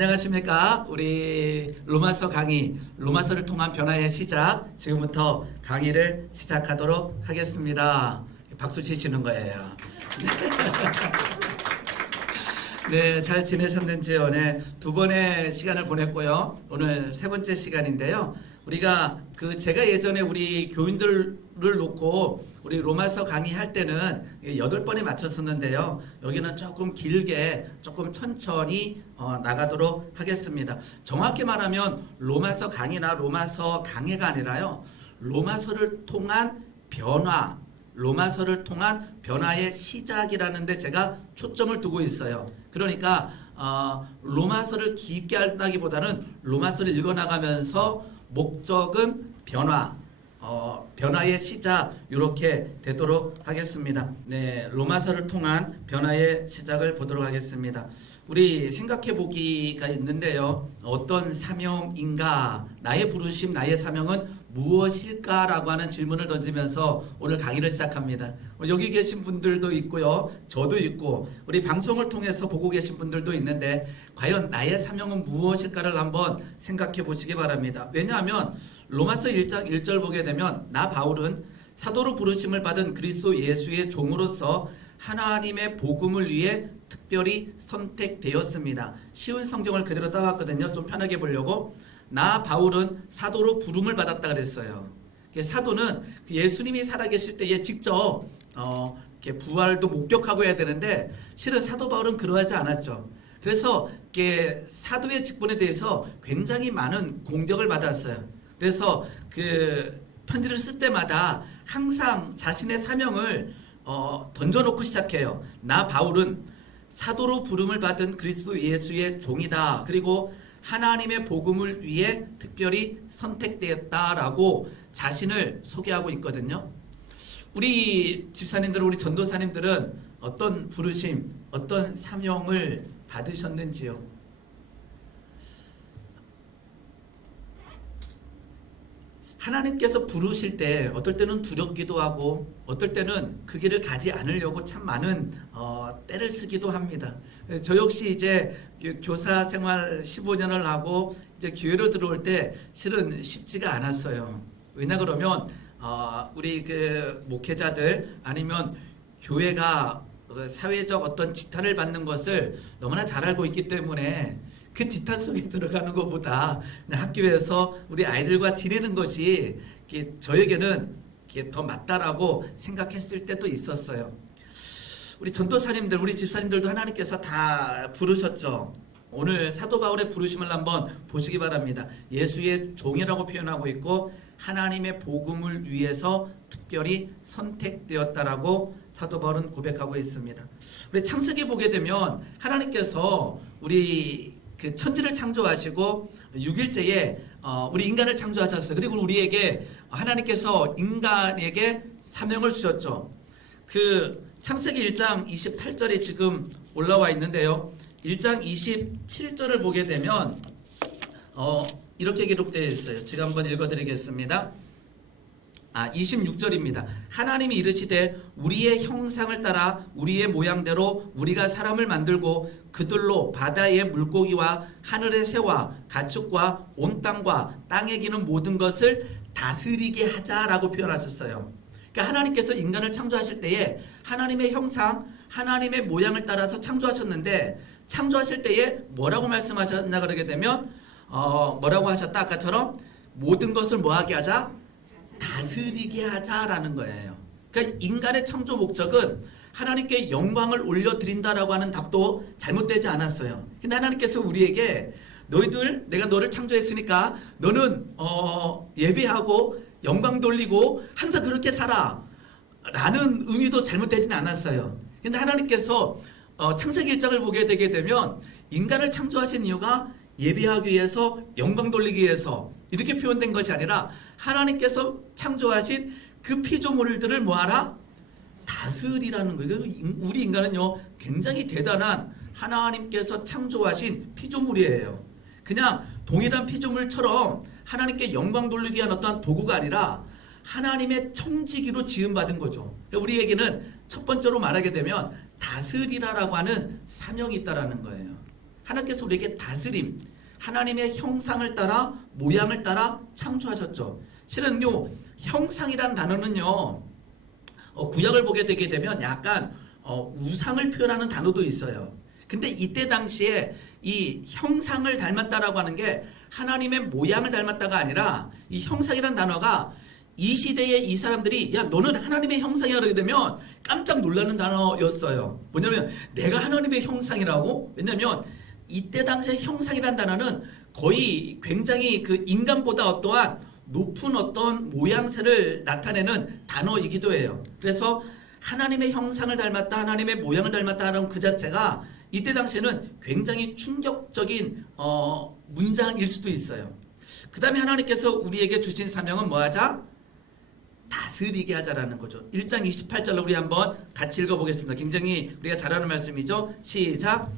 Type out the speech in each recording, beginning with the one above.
안녕하십니까. 우리 로마서 강의, 로마서를 통한 변화의 시작, 지금부터 강의를 시작하도록 하겠습니다. 박수 치시는 거예요. 네, 잘 지내셨는지요? 네, 두 번의 시간을 보냈고요. 오늘 세 번째 시간인데요. 우리가 제가 예전에 우리 교인들을 놓고 우리 로마서 강의할 때는 8번에 맞췄었는데요. 여기는 조금 길게, 조금 천천히 나가도록 하겠습니다. 정확히 말하면 로마서 강의나 로마서 강해가 아니라요. 로마서를 통한 변화, 로마서를 통한 변화의 시작이라는 데 제가 초점을 두고 있어요. 그러니까 로마서를 깊게 한다기보다는 로마서를 읽어나가면서 목적은 변화, 변화의 시작 이렇게 되도록 하겠습니다. 네, 로마서를 통한 변화의 시작을 보도록 하겠습니다. 우리 생각해 보기가 있는데요. 어떤 사명인가? 나의 부르심, 나의 사명은 무엇일까라고 하는 질문을 던지면서 오늘 강의를 시작합니다. 여기 계신 분들도 있고요. 저도 있고 우리 방송을 통해서 보고 계신 분들도 있는데 과연 나의 사명은 무엇일까를 한번 생각해 보시기 바랍니다. 왜냐하면 로마서 1장 1절 보게 되면 나 바울은 사도로 부르심을 받은 그리스도 예수의 종으로서 하나님의 복음을 위해 특별히 선택되었습니다. 쉬운 성경을 그대로 따왔거든요. 좀 편하게 보려고. 나 바울은 사도로 부름을 받았다 그랬어요. 사도는 예수님이 살아계실 때에 직접 부활도 목격하고 해야 되는데 실은 사도 바울은 그러하지 않았죠. 그래서 사도의 직분에 대해서 굉장히 많은 공격을 받았어요. 그래서 편지를 쓸 때마다 항상 자신의 사명을 던져놓고 시작해요. 나 바울은 사도로 부름을 받은 그리스도 예수의 종이다. 그리고 하나님의 복음을 위해 특별히 선택되었다라고 자신을 소개하고 있거든요. 우리 집사님들, 우리 전도사님들은 어떤 부르심, 어떤 사명을 받으셨는지요? 하나님께서 부르실 때 어떨 때는 두렵기도 하고 어떨 때는 그 길을 가지 않으려고 참 많은 때를 쓰기도 합니다. 저 역시 이제 교사 생활 15년을 하고 이제 교회로 들어올 때 실은 쉽지가 않았어요. 왜냐 그러면 우리 목회자들 아니면 교회가 사회적 어떤 지탄을 받는 것을 너무나 잘 알고 있기 때문에 그 지탄 속에 들어가는 것보다 학교에서 우리 아이들과 지내는 것이 저에게는 더 맞다라고 생각했을 때도 있었어요. 우리 전도사님들, 우리 집사님들도 하나님께서 다 부르셨죠. 오늘 사도 바울의 부르심을 한번 보시기 바랍니다. 예수의 종이라고 표현하고 있고 하나님의 복음을 위해서 특별히 선택되었다라고 사도 바울은 고백하고 있습니다. 우리 창세기 보게 되면 하나님께서 우리 천지를 창조하시고 6일째에 우리 인간을 창조하셨어요. 그리고 우리에게 하나님께서 인간에게 사명을 주셨죠. 창세기 1장 28절에 지금 올라와 있는데요. 1장 27절을 보게 되면 이렇게 기록되어 있어요. 제가 한번 읽어드리겠습니다. 26절입니다. 하나님이 이르시되 우리의 형상을 따라 우리의 모양대로 우리가 사람을 만들고 그들로 바다의 물고기와 하늘의 새와 가축과 온 땅과 땅에 기는 모든 것을 다스리게 하자라고 표현하셨어요. 그러니까 하나님께서 인간을 창조하실 때에 하나님의 형상, 하나님의 모양을 따라서 창조하셨는데 창조하실 때에 뭐라고 말씀하셨나 그러게 되면 뭐라고 하셨다? 아까처럼 모든 것을 뭐하게 하자? 다스리게 하자라는 거예요. 그러니까 인간의 창조 목적은 하나님께 영광을 올려드린다라고 하는 답도 잘못되지 않았어요. 근데 하나님께서 우리에게 내가 너를 창조했으니까 너는 예배하고 영광 돌리고 항상 그렇게 살아 라는 의미도 잘못되지는 않았어요. 근데 하나님께서 창세기 1장을 보게 되게 되면 인간을 창조하신 이유가 예배하기 위해서 영광 돌리기 위해서 이렇게 표현된 것이 아니라 하나님께서 창조하신 그 피조물들을 뭐하라? 다스리라는 거예요. 우리 인간은요 굉장히 대단한 하나님께서 창조하신 피조물이에요. 그냥 동일한 피조물처럼 하나님께 영광 돌리기 위한 어떤 도구가 아니라 하나님의 청지기로 지음받은 거죠. 우리에게는 첫 번째로 말하게 되면 다스리라라고 하는 사명이 있다라는 거예요. 하나님께서 우리에게 다스림, 하나님의 형상을 따라 모양을 따라 창조하셨죠. 실은 요 형상이라는 단어는요, 구약을 보게 되게 되면 약간 우상을 표현하는 단어도 있어요. 근데 이때 당시에 이 형상을 닮았다라고 하는 게 하나님의 모양을 닮았다가 아니라 이 형상이라는 단어가 이 시대에 이 사람들이 야 너는 하나님의 형상이야 그러게 되면 깜짝 놀라는 단어였어요. 뭐냐면 내가 하나님의 형상이라고? 왜냐면 이때 당시에 형상이라는 단어는 거의 굉장히 그 인간보다 어떠한 높은 어떤 모양새를 나타내는 단어이기도 해요. 그래서 하나님의 형상을 닮았다, 하나님의 모양을 닮았다라는 그 자체가 이때 당시에는 굉장히 충격적인 문장일 수도 있어요. 그 다음에 하나님께서 우리에게 주신 사명은 뭐하자? 다스리게 하자라는 거죠. 1장 28절로 우리 한번 같이 읽어보겠습니다. 굉장히 우리가 잘 아는 말씀이죠. 시작.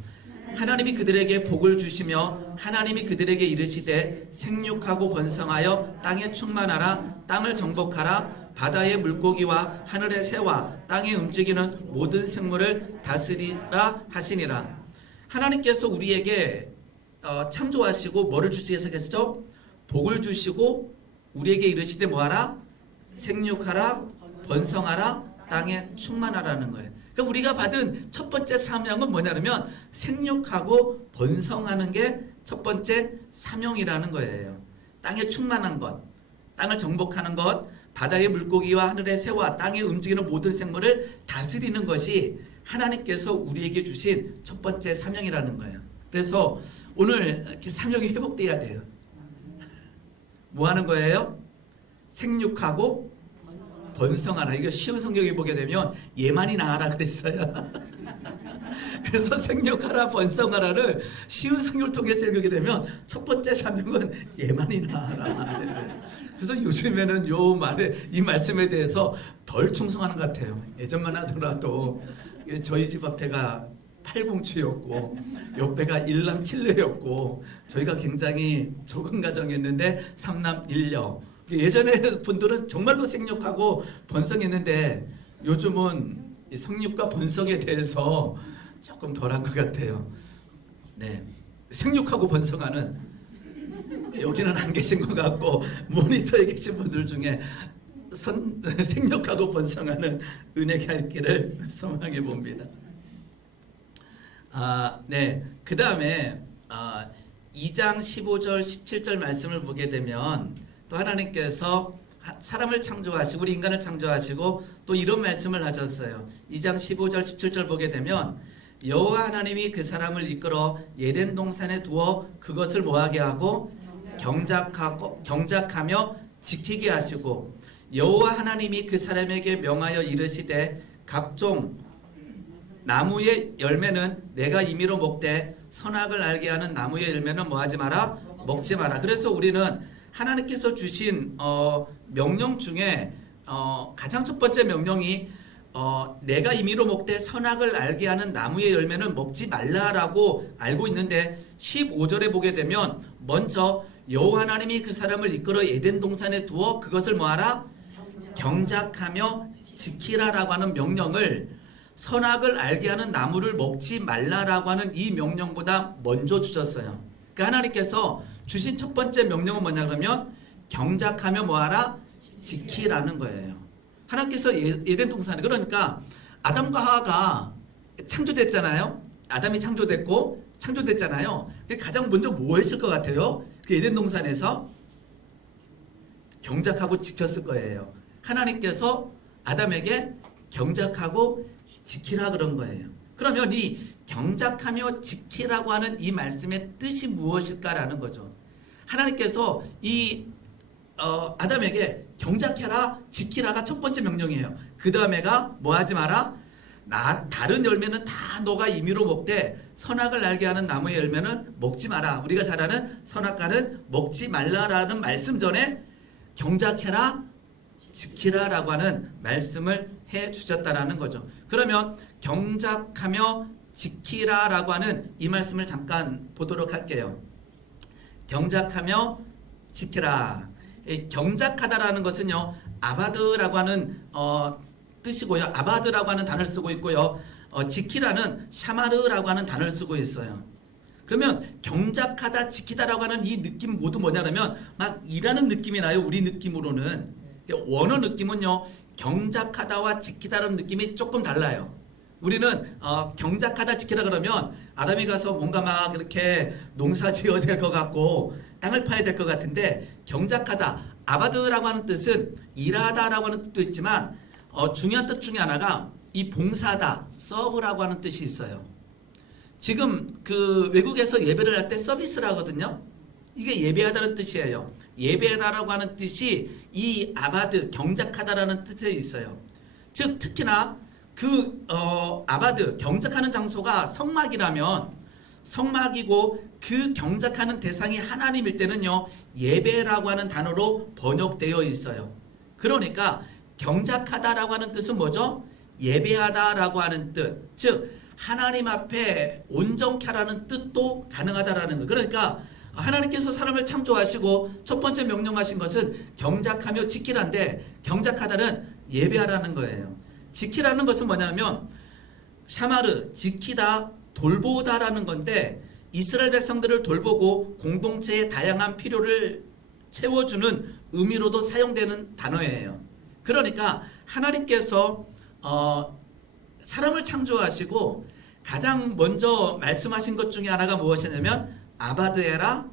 하나님이 그들에게 복을 주시며 하나님이 그들에게 이르시되 생육하고 번성하여 땅에 충만하라, 땅을 정복하라, 바다의 물고기와 하늘의 새와 땅에 움직이는 모든 생물을 다스리라 하시니라. 하나님께서 우리에게 창조하시고 뭐를 주시겠어 계시죠? 복을 주시고 우리에게 이르시되 뭐하라? 생육하라, 번성하라, 땅에 충만하라는 거예요. 그러니까 우리가 받은 첫 번째 사명은 뭐냐면 생육하고 번성하는 게 첫 번째 사명이라는 거예요. 땅에 충만한 것, 땅을 정복하는 것, 바다의 물고기와 하늘의 새와 땅에 움직이는 모든 생물을 다스리는 것이 하나님께서 우리에게 주신 첫 번째 사명이라는 거예요. 그래서 오늘 이렇게 사명이 회복돼야 돼요. 뭐 하는 거예요? 생육하고 번성하라. 이거 쉬운 성경에 보게 되면 예만이 나아라 그랬어요. 그래서 생육하라 번성하라를 쉬운 성경을 통해서 읽게 되면 첫 번째 사명은 예만이 나아라. 그래서 요즘에는 이 말씀에 대해서 덜 충성하는 것 같아요. 예전만 하더라도 저희 집 앞에가 8공추였고 옆에가 1남 7녀였고 저희가 굉장히 적은 가정이었는데 3남 1녀. 예전에 분들은 정말로 생육하고 번성했는데 요즘은 이 성육과 번성에 대해서 조금 덜한 것 같아요. 네, 생육하고 번성하는 여기는 안 계신 것 같고 모니터에 계신 분들 중에 생육하고 번성하는 은혜가 있기를 소망해 봅니다. 네, 그 다음에 2장 15절 17절 말씀을 보게 되면 또 하나님께서 사람을 창조하시고 우리 인간을 창조하시고 또 이런 말씀을 하셨어요. 2장 15절 17절 보게 되면 여호와 하나님이 그 사람을 이끌어 에덴 동산에 두어 그것을 뭐하게 하고 경작하며 지키게 하시고 여호와 하나님이 그 사람에게 명하여 이르시되 각종 나무의 열매는 내가 임의로 먹되 선악을 알게 하는 나무의 열매는 뭐하지 마라? 먹지 마라. 그래서 우리는 하나님께서 주신 명령 중에 가장 첫 번째 명령이 내가 임의로 먹되 선악을 알게 하는 나무의 열매는 먹지 말라라고 알고 있는데 15절에 보게 되면 먼저 여호와 하나님이 그 사람을 이끌어 에덴 동산에 두어 그것을 뭐하라? 경작하며 지키라라고 하는 명령을 선악을 알게 하는 나무를 먹지 말라라고 하는 이 명령보다 먼저 주셨어요. 그러니까 하나님께서 주신 첫 번째 명령은 뭐냐 그러면 경작하며 뭐하라? 지키라는 거예요. 하나님께서 에덴 동산에 그러니까 아담과 하와가 창조됐잖아요. 아담이 창조됐잖아요. 가장 먼저 뭐 했을 것 같아요? 그 에덴 동산에서 경작하고 지켰을 거예요. 하나님께서 아담에게 경작하고 지키라 그런 거예요. 그러면 이 경작하며 지키라고 하는 이 말씀의 뜻이 무엇일까라는 거죠. 하나님께서 이 아담에게 경작해라 지키라가 첫 번째 명령이에요. 그 다음에가 뭐 하지 마라? 다른 열매는 다 너가 임의로 먹되 선악을 알게 하는 나무의 열매는 먹지 마라. 우리가 잘 아는 선악과는 먹지 말라라는 말씀 전에 경작해라 지키라라고 하는 말씀을 해 주셨다라는 거죠. 그러면 경작하며 지키라라고 하는 이 말씀을 잠깐 보도록 할게요. 경작하며 지키라. 경작하다라는 것은요 아바드라고 하는 뜻이고요. 아바드라고 하는 단어를 쓰고 있고요. 지키라는 샤마르라고 하는 단어를 쓰고 있어요. 그러면 경작하다 지키다라고 하는 이 느낌 모두 뭐냐면 막 일하는 느낌이 나요. 우리 느낌으로는. 원어 느낌은요, 경작하다와 지키다라는 느낌이 조금 달라요. 우리는 경작하다 지키다 그러면 아담이 가서 뭔가 막 이렇게 농사 지어야 될 것 같고 땅을 파야 될 것 같은데, 경작하다, 아바드라고 하는 뜻은 일하다라고 하는 뜻도 있지만 중요한 뜻 중에 하나가 이 봉사다, 서브라고 하는 뜻이 있어요. 지금 그 외국에서 예배를 할 때 서비스를 하거든요. 이게 예배하다는 뜻이에요. 예배하다라고 하는 뜻이 이 아바드, 경작하다라는 뜻에 있어요. 즉 특히나 그 아바드, 경작하는 장소가 성막이라면, 성막이고 그 경작하는 대상이 하나님일 때는요, 예배라고 하는 단어로 번역되어 있어요. 그러니까 경작하다라고 하는 뜻은 뭐죠? 예배하다라고 하는 뜻, 즉 하나님 앞에 온전케 하라는 뜻도 가능하다라는 거. 그러니까 하나님께서 사람을 창조하시고 첫 번째 명령하신 것은 경작하며 지키라인데, 경작하다는 예배하라는 거예요. 지키라는 것은 뭐냐면 샤마르, 지키다, 돌보다라는 건데, 이스라엘 백성들을 돌보고 공동체의 다양한 필요를 채워주는 의미로도 사용되는 단어예요. 그러니까 하나님께서 사람을 창조하시고 가장 먼저 말씀하신 것 중에 하나가 무엇이냐면 아바드해라,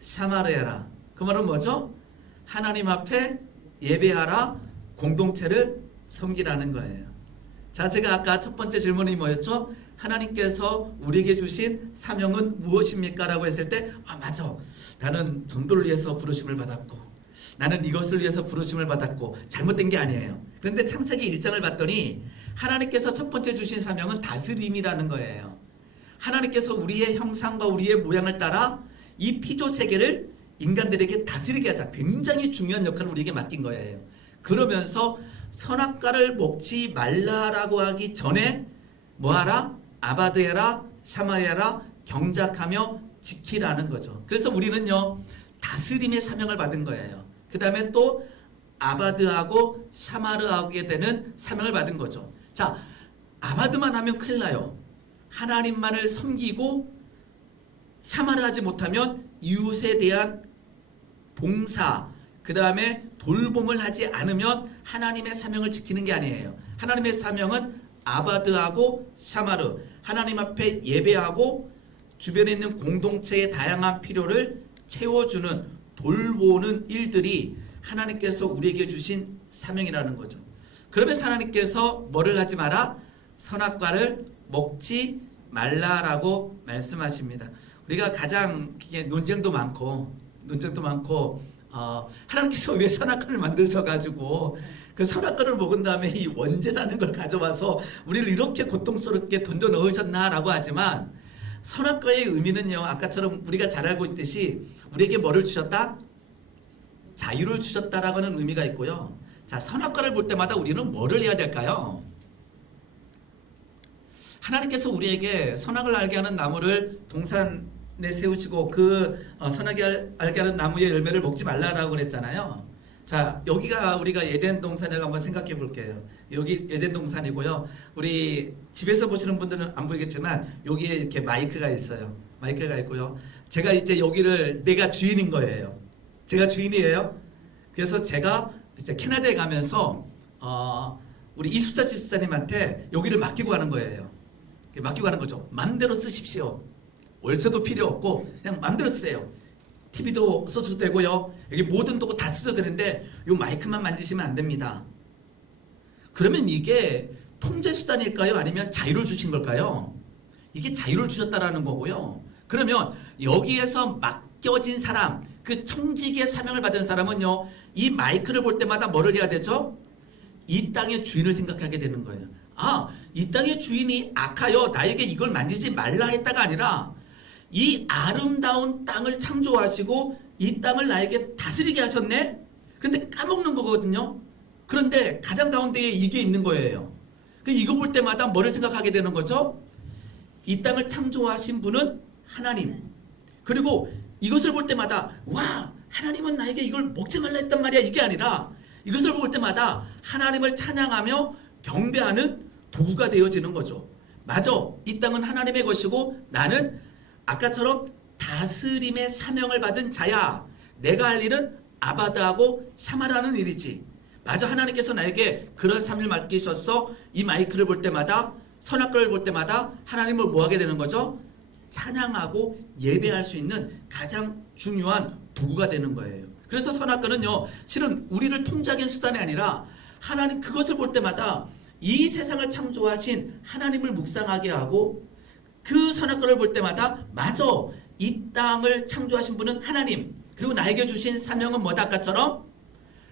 샤마르해라. 그 말은 뭐죠? 하나님 앞에 예배하라, 공동체를 섬기라는 거예요. 자, 제가 아까 첫 번째 질문이 뭐였죠? 하나님께서 우리에게 주신 사명은 무엇입니까? 라고 했을 때 맞아, 나는 전도를 위해서 부르심을 받았고, 나는 이것을 위해서 부르심을 받았고, 잘못된 게 아니에요. 그런데 창세기 1장을 봤더니 하나님께서 첫 번째 주신 사명은 다스림이라는 거예요. 하나님께서 우리의 형상과 우리의 모양을 따라 이 피조 세계를 인간들에게 다스리게 하자, 굉장히 중요한 역할을 우리에게 맡긴 거예요. 그러면서 선악과를 먹지 말라라고 하기 전에 뭐하라? 아바드해라, 샤마르해라, 경작하며 지키라는 거죠. 그래서 우리는요, 다스림의 사명을 받은 거예요. 그 다음에 또 아바드하고 샤마르하게 되는 사명을 받은 거죠. 자, 아바드만 하면 큰일 나요. 하나님만을 섬기고 샤마르하지 못하면 이웃에 대한 봉사, 그 다음에 돌봄을 하지 않으면 하나님의 사명을 지키는 게 아니에요. 하나님의 사명은 아바드하고 샤마르, 하나님 앞에 예배하고 주변에 있는 공동체의 다양한 필요를 채워주는, 돌보는 일들이 하나님께서 우리에게 주신 사명이라는 거죠. 그러면서 하나님께서 뭐를 하지 마라? 선악과를 먹지 말라라고 말씀하십니다. 우리가 가장 논쟁도 많고 하나님께서 왜 선악과를 만드셔가지고 그 선악과를 먹은 다음에 이 원죄라는 걸 가져와서 우리를 이렇게 고통스럽게 던져 넣으셨나라고 하지만, 선악과의 의미는요, 아까처럼 우리가 잘 알고 있듯이 우리에게 뭐를 주셨다? 자유를 주셨다라고 하는 의미가 있고요. 자, 선악과를 볼 때마다 우리는 뭐를 해야 될까요? 하나님께서 우리에게 선악을 알게 하는 나무를 동산에 세우시고 그 선악을 알게 하는 나무의 열매를 먹지 말라라고 그랬잖아요. 자, 여기가 우리가 에덴 동산이라고 한번 생각해 볼게요. 여기 에덴 동산이고요. 우리 집에서 보시는 분들은 안 보이겠지만 여기에 이렇게 마이크가 있어요. 마이크가 있고요. 제가 이제 여기를, 내가 주인인 거예요. 제가 주인이에요. 그래서 제가 이제 캐나다에 가면서 우리 이수자 집사님한테 여기를 맡기고 가는 거예요. 맡기고 가는 거죠. 마음대로 쓰십시오. 월세도 필요 없고 그냥 마음대로 쓰세요. TV도 써도 되고요. 여기 모든 도구 다 쓰셔도 되는데 요 마이크만 만지시면 안 됩니다. 그러면 이게 통제 수단일까요? 아니면 자유를 주신 걸까요? 이게 자유를 주셨다라는 거고요. 그러면 여기에서 맡겨진 사람, 그 청지기의 사명을 받은 사람은요, 이 마이크를 볼 때마다 뭐를 해야 되죠? 이 땅의 주인을 생각하게 되는 거예요. 이 땅의 주인이 악하여 나에게 이걸 만지지 말라 했다가 아니라, 이 아름다운 땅을 창조하시고 이 땅을 나에게 다스리게 하셨네? 근데 까먹는 거거든요. 그런데 가장 가운데에 이게 있는 거예요. 이거 볼 때마다 뭐를 생각하게 되는 거죠? 이 땅을 창조하신 분은 하나님. 그리고 이것을 볼 때마다 와, 하나님은 나에게 이걸 먹지 말라 했단 말이야, 이게 아니라 이것을 볼 때마다 하나님을 찬양하며 경배하는 도구가 되어지는 거죠. 맞아, 이 땅은 하나님의 것이고 나는 아까처럼 다스림의 사명을 받은 자야. 내가 할 일은 아바다하고 샤마라는 일이지. 맞아, 하나님께서 나에게 그런 삶을 맡기셨어. 이 마이크를 볼 때마다, 선악과를 볼 때마다 하나님을 뭐 하게 되는 거죠? 찬양하고 예배할 수 있는 가장 중요한 도구가 되는 거예요. 그래서 선악과는요, 실은 우리를 통제하기 수단이 아니라 하나님, 그것을 볼 때마다 이 세상을 창조하신 하나님을 묵상하게 하고, 그 선악과를 볼 때마다 맞아, 이 땅을 창조하신 분은 하나님, 그리고 나에게 주신 사명은 뭐다? 아까처럼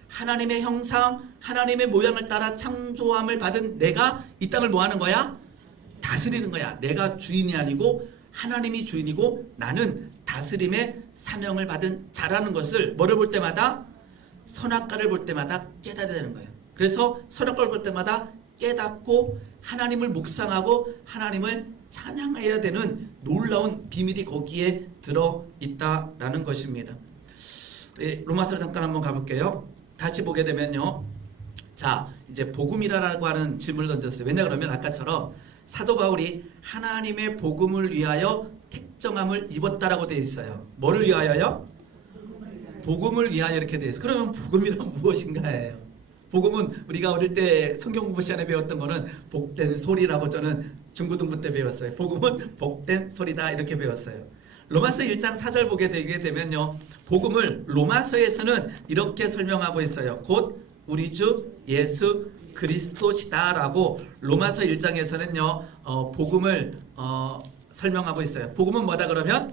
하나님의 형상, 하나님의 모양을 따라 창조함을 받은 내가 이 땅을 뭐 하는 거야? 다스리는 거야. 내가 주인이 아니고 하나님이 주인이고 나는 다스림의 사명을 받은 자라는 것을 뭐를 볼 때마다? 선악과를 볼 때마다 깨달아야 되는 거예요. 그래서 선악과를 볼 때마다 깨닫고 하나님을 묵상하고 하나님을 찬양해야 되는 놀라운 비밀이 거기에 들어있다라는 것입니다. 로마서로 잠깐 한번 가볼게요. 다시 보게 되면요, 자, 이제 복음이라고 하는 질문을 던졌어요. 왜냐 그러면 아까처럼 사도 바울이 하나님의 복음을 위하여 택정함을 입었다라고 되어 있어요. 뭐를 위하여요? 복음을 위하여 이렇게 되어 있어요. 그러면 복음이란 무엇인가예요? 복음은 우리가 어릴 때 성경 공부 시간에 배웠던 거는 복된 소리라고 저는 중고등부 때 배웠어요. 복음은 복된 소리다 이렇게 배웠어요. 로마서 1장 4절 보게 되게 되면요, 복음을 로마서에서는 이렇게 설명하고 있어요. 곧 우리 주 예수 그리스도시다라고 로마서 1장에서는요 복음을 설명하고 있어요. 복음은 뭐다 그러면?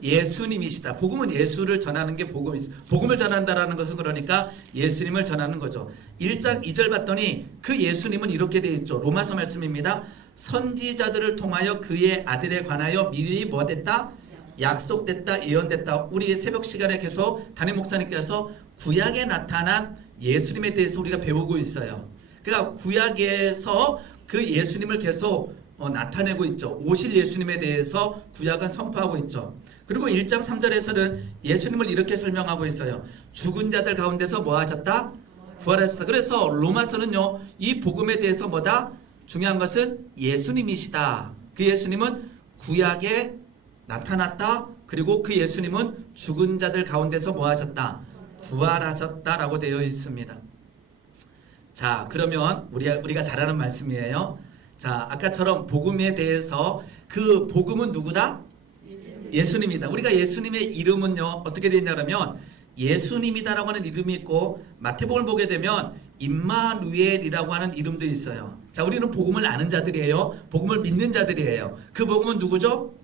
예수님이시다. 복음은 예수를 전하는 게 복음이죠. 복음을 전한다라는 것은 그러니까 예수님을 전하는 거죠. 1장 2절 봤더니 그 예수님은 이렇게 되어 있죠. 로마서 말씀입니다. 선지자들을 통하여 그의 아들에 관하여 미리 뭐 됐다? 약속됐다, 예언됐다. 우리 새벽 시간에 계속 담임 목사님께서 구약에 나타난 예수님에 대해서 우리가 배우고 있어요. 그러니까 구약에서 그 예수님을 계속 나타내고 있죠. 오실 예수님에 대해서 구약은 선포하고 있죠. 그리고 1장 3절에서는 예수님을 이렇게 설명하고 있어요. 죽은 자들 가운데서 뭐 하셨다? 부활하셨다. 그래서 로마서는요, 이 복음에 대해서 뭐다? 중요한 것은 예수님이시다. 그 예수님은 구약에 나타났다. 그리고 그 예수님은 죽은 자들 가운데서 뭐 하셨다? 부활하셨다라고 되어 있습니다. 자, 그러면 우리가 잘 아는 말씀이에요. 자, 아까처럼 복음에 대해서 그 복음은 누구다? 예수님이다. 우리가 예수님의 이름은요 어떻게 되어 있냐면 예수님이다라고 하는 이름이 있고, 마태복음을 보게 되면 임마누엘이라고 하는 이름도 있어요. 자, 우리는 복음을 아는 자들이에요. 복음을 믿는 자들이에요. 그 복음은 누구죠?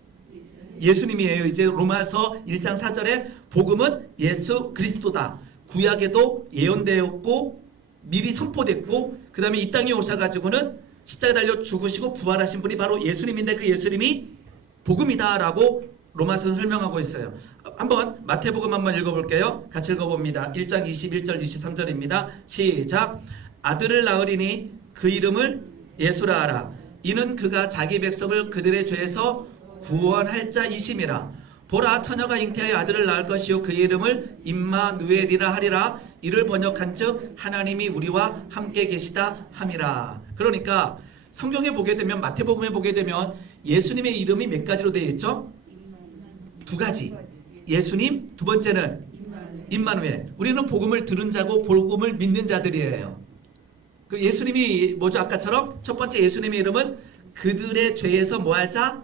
예수님이에요. 이제 로마서 1장 4절에 복음은 예수 그리스도다. 구약에도 예언되었고 미리 선포됐고, 그 다음에 이 땅에 오셔가지고는 십자가에 달려 죽으시고 부활하신 분이 바로 예수님인데 그 예수님이 복음이다라고 로마서는 설명하고 있어요. 한번 마태복음 한번 읽어볼게요. 같이 읽어봅니다. 1장 21절 23절입니다. 시작. 아들을 낳으리니 그 이름을 예수라 하라. 이는 그가 자기 백성을 그들의 죄에서 구원할 자이심이라. 보라, 처녀가 잉태하여 아들을 낳을 것이요 그의 이름을 임마누엘이라 하리라. 이를 번역한즉 하나님이 우리와 함께 계시다 함이라. 그러니까 성경에 보게 되면, 마태복음에 보게 되면 예수님의 이름이 몇 가지로 되어 있죠? 두 가지. 예수님, 두 번째는 임마누엘. 우리는 복음을 들은 자고 복음을 믿는 자들이에요. 그 예수님이 뭐죠? 아까처럼 첫 번째 예수님의 이름은 그들의 죄에서 뭐 할 자?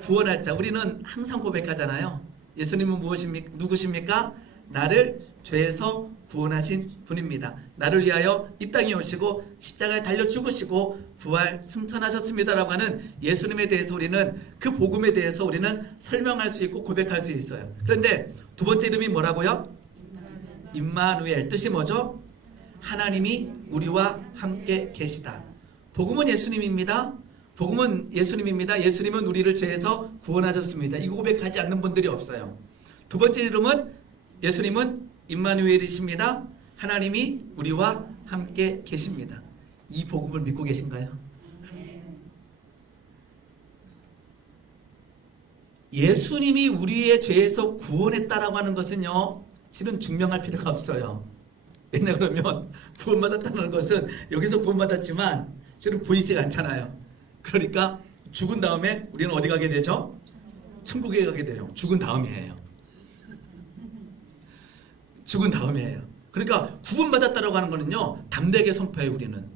구원할 자. 우리는 항상 고백하잖아요. 예수님은 무엇입니까? 누구십니까? 나를 죄에서 구원하신 분입니다. 나를 위하여 이 땅에 오시고 십자가에 달려 죽으시고 부활 승천하셨습니다라고 하는 예수님에 대해서 우리는, 그 복음에 대해서 우리는 설명할 수 있고 고백할 수 있어요. 그런데 두 번째 이름이 뭐라고요? 임마누엘. 뜻이 뭐죠? 하나님이 우리와 함께 계시다. 복음은 예수님입니다. 복음은 예수님입니다. 예수님은 우리를 죄에서 구원하셨습니다. 이 고백하지 않는 분들이 없어요. 두 번째 이름은 예수님은 임마누엘이십니다. 하나님이 우리와 함께 계십니다. 이 복음을 믿고 계신가요? 예수님이 우리의 죄에서 구원했다라고 하는 것은요, 실은 증명할 필요가 없어요. 왜냐 그러면 구원받았다는 것은 여기서 구원받았지만 실은 보이지가 않잖아요. 그러니까 죽은 다음에 우리는 어디 가게 되죠? 천국에 가게 돼요. 죽은 다음이에요. 죽은 다음이에요. 그러니까 구원받았다라고 하는 거는요, 담대하게 선포해요. 우리는.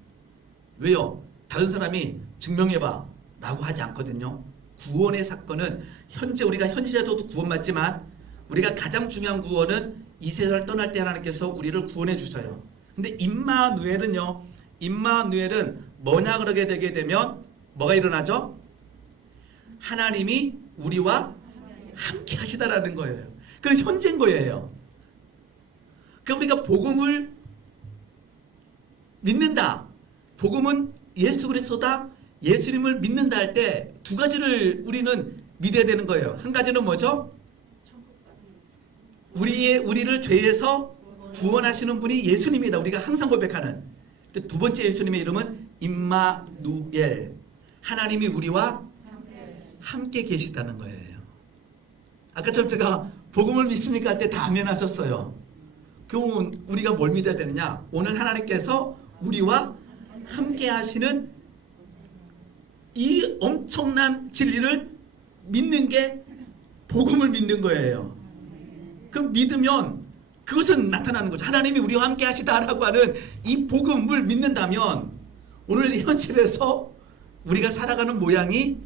왜요? 다른 사람이 증명해봐 라고 하지 않거든요. 구원의 사건은 현재 우리가 현실에서도 구원받지만 우리가 가장 중요한 구원은 이 세상을 떠날 때 하나님께서 우리를 구원해 주셔요. 근데 임마누엘은요, 임마누엘은 뭐냐 그러게 되게 되면 뭐가 일어나죠? 하나님이 우리와 함께 하시다라는 거예요. 그건 현재인 거예요. 그러니까 우리가 복음을 믿는다. 복음은 예수 그리스도다. 예수님을 믿는다 할 때 두 가지를 우리는 믿어야 되는 거예요. 한 가지는 뭐죠? 우리를 죄에서 구원하시는 분이 예수님이다. 우리가 항상 고백하는. 두 번째 예수님의 이름은 임마누엘. 하나님이 우리와 함께 계시다는 거예요. 아까처럼 제가 복음을 믿습니까 할 때 다 아멘 하셨어요. 그럼 우리가 뭘 믿어야 되느냐? 오늘 하나님께서 우리와 함께 하시는 이 엄청난 진리를 믿는 게 복음을 믿는 거예요. 그 믿으면 그것은 나타나는 거죠. 하나님이 우리와 함께 하시다라고 하는 이 복음을 믿는다면 오늘 현실에서 우리가 살아가는 모양이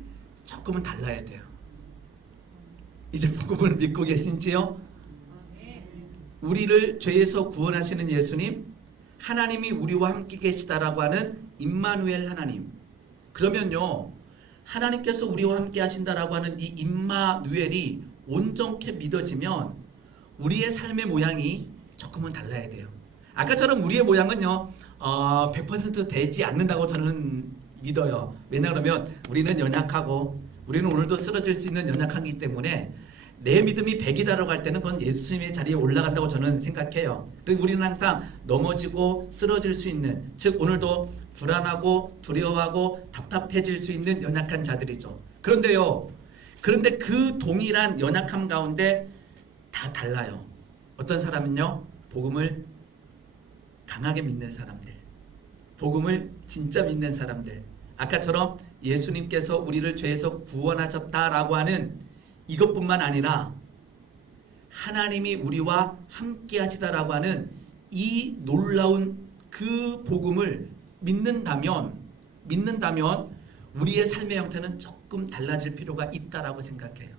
조금은 달라야 돼요. 이제 복음을 믿고 계신지요? 우리를 죄에서 구원하시는 예수님, 하나님이 우리와 함께 계시다라고 하는 임마누엘 하나님. 그러면요, 하나님께서 우리와 함께 하신다라고 하는 이 임마누엘이 온전케 믿어지면 우리의 삶의 모양이 조금은 달라야 돼요. 아까처럼 우리의 모양은요, 100% 되지 않는다고 저는 믿어요. 왜냐 그러면 우리는 연약하고 우리는 오늘도 쓰러질 수 있는 연약하기 때문에 내 믿음이 100이다라고 할 때는 그건 예수님의 자리에 올라간다고 저는 생각해요. 그리고 우리는 항상 넘어지고 쓰러질 수 있는, 즉 오늘도 불안하고 두려워하고 답답해질 수 있는 연약한 자들이죠. 그런데 그 동일한 연약함 가운데 다 달라요. 어떤 사람은요, 복음을 강하게 믿는 사람들, 복음을 진짜 믿는 사람들, 아까처럼 예수님께서 우리를 죄에서 구원하셨다라고 하는 이것뿐만 아니라 하나님이 우리와 함께 하시다라고 하는 이 놀라운 그 복음을 믿는다면 우리의 삶의 형태는 조금 달라질 필요가 있다라고 생각해요.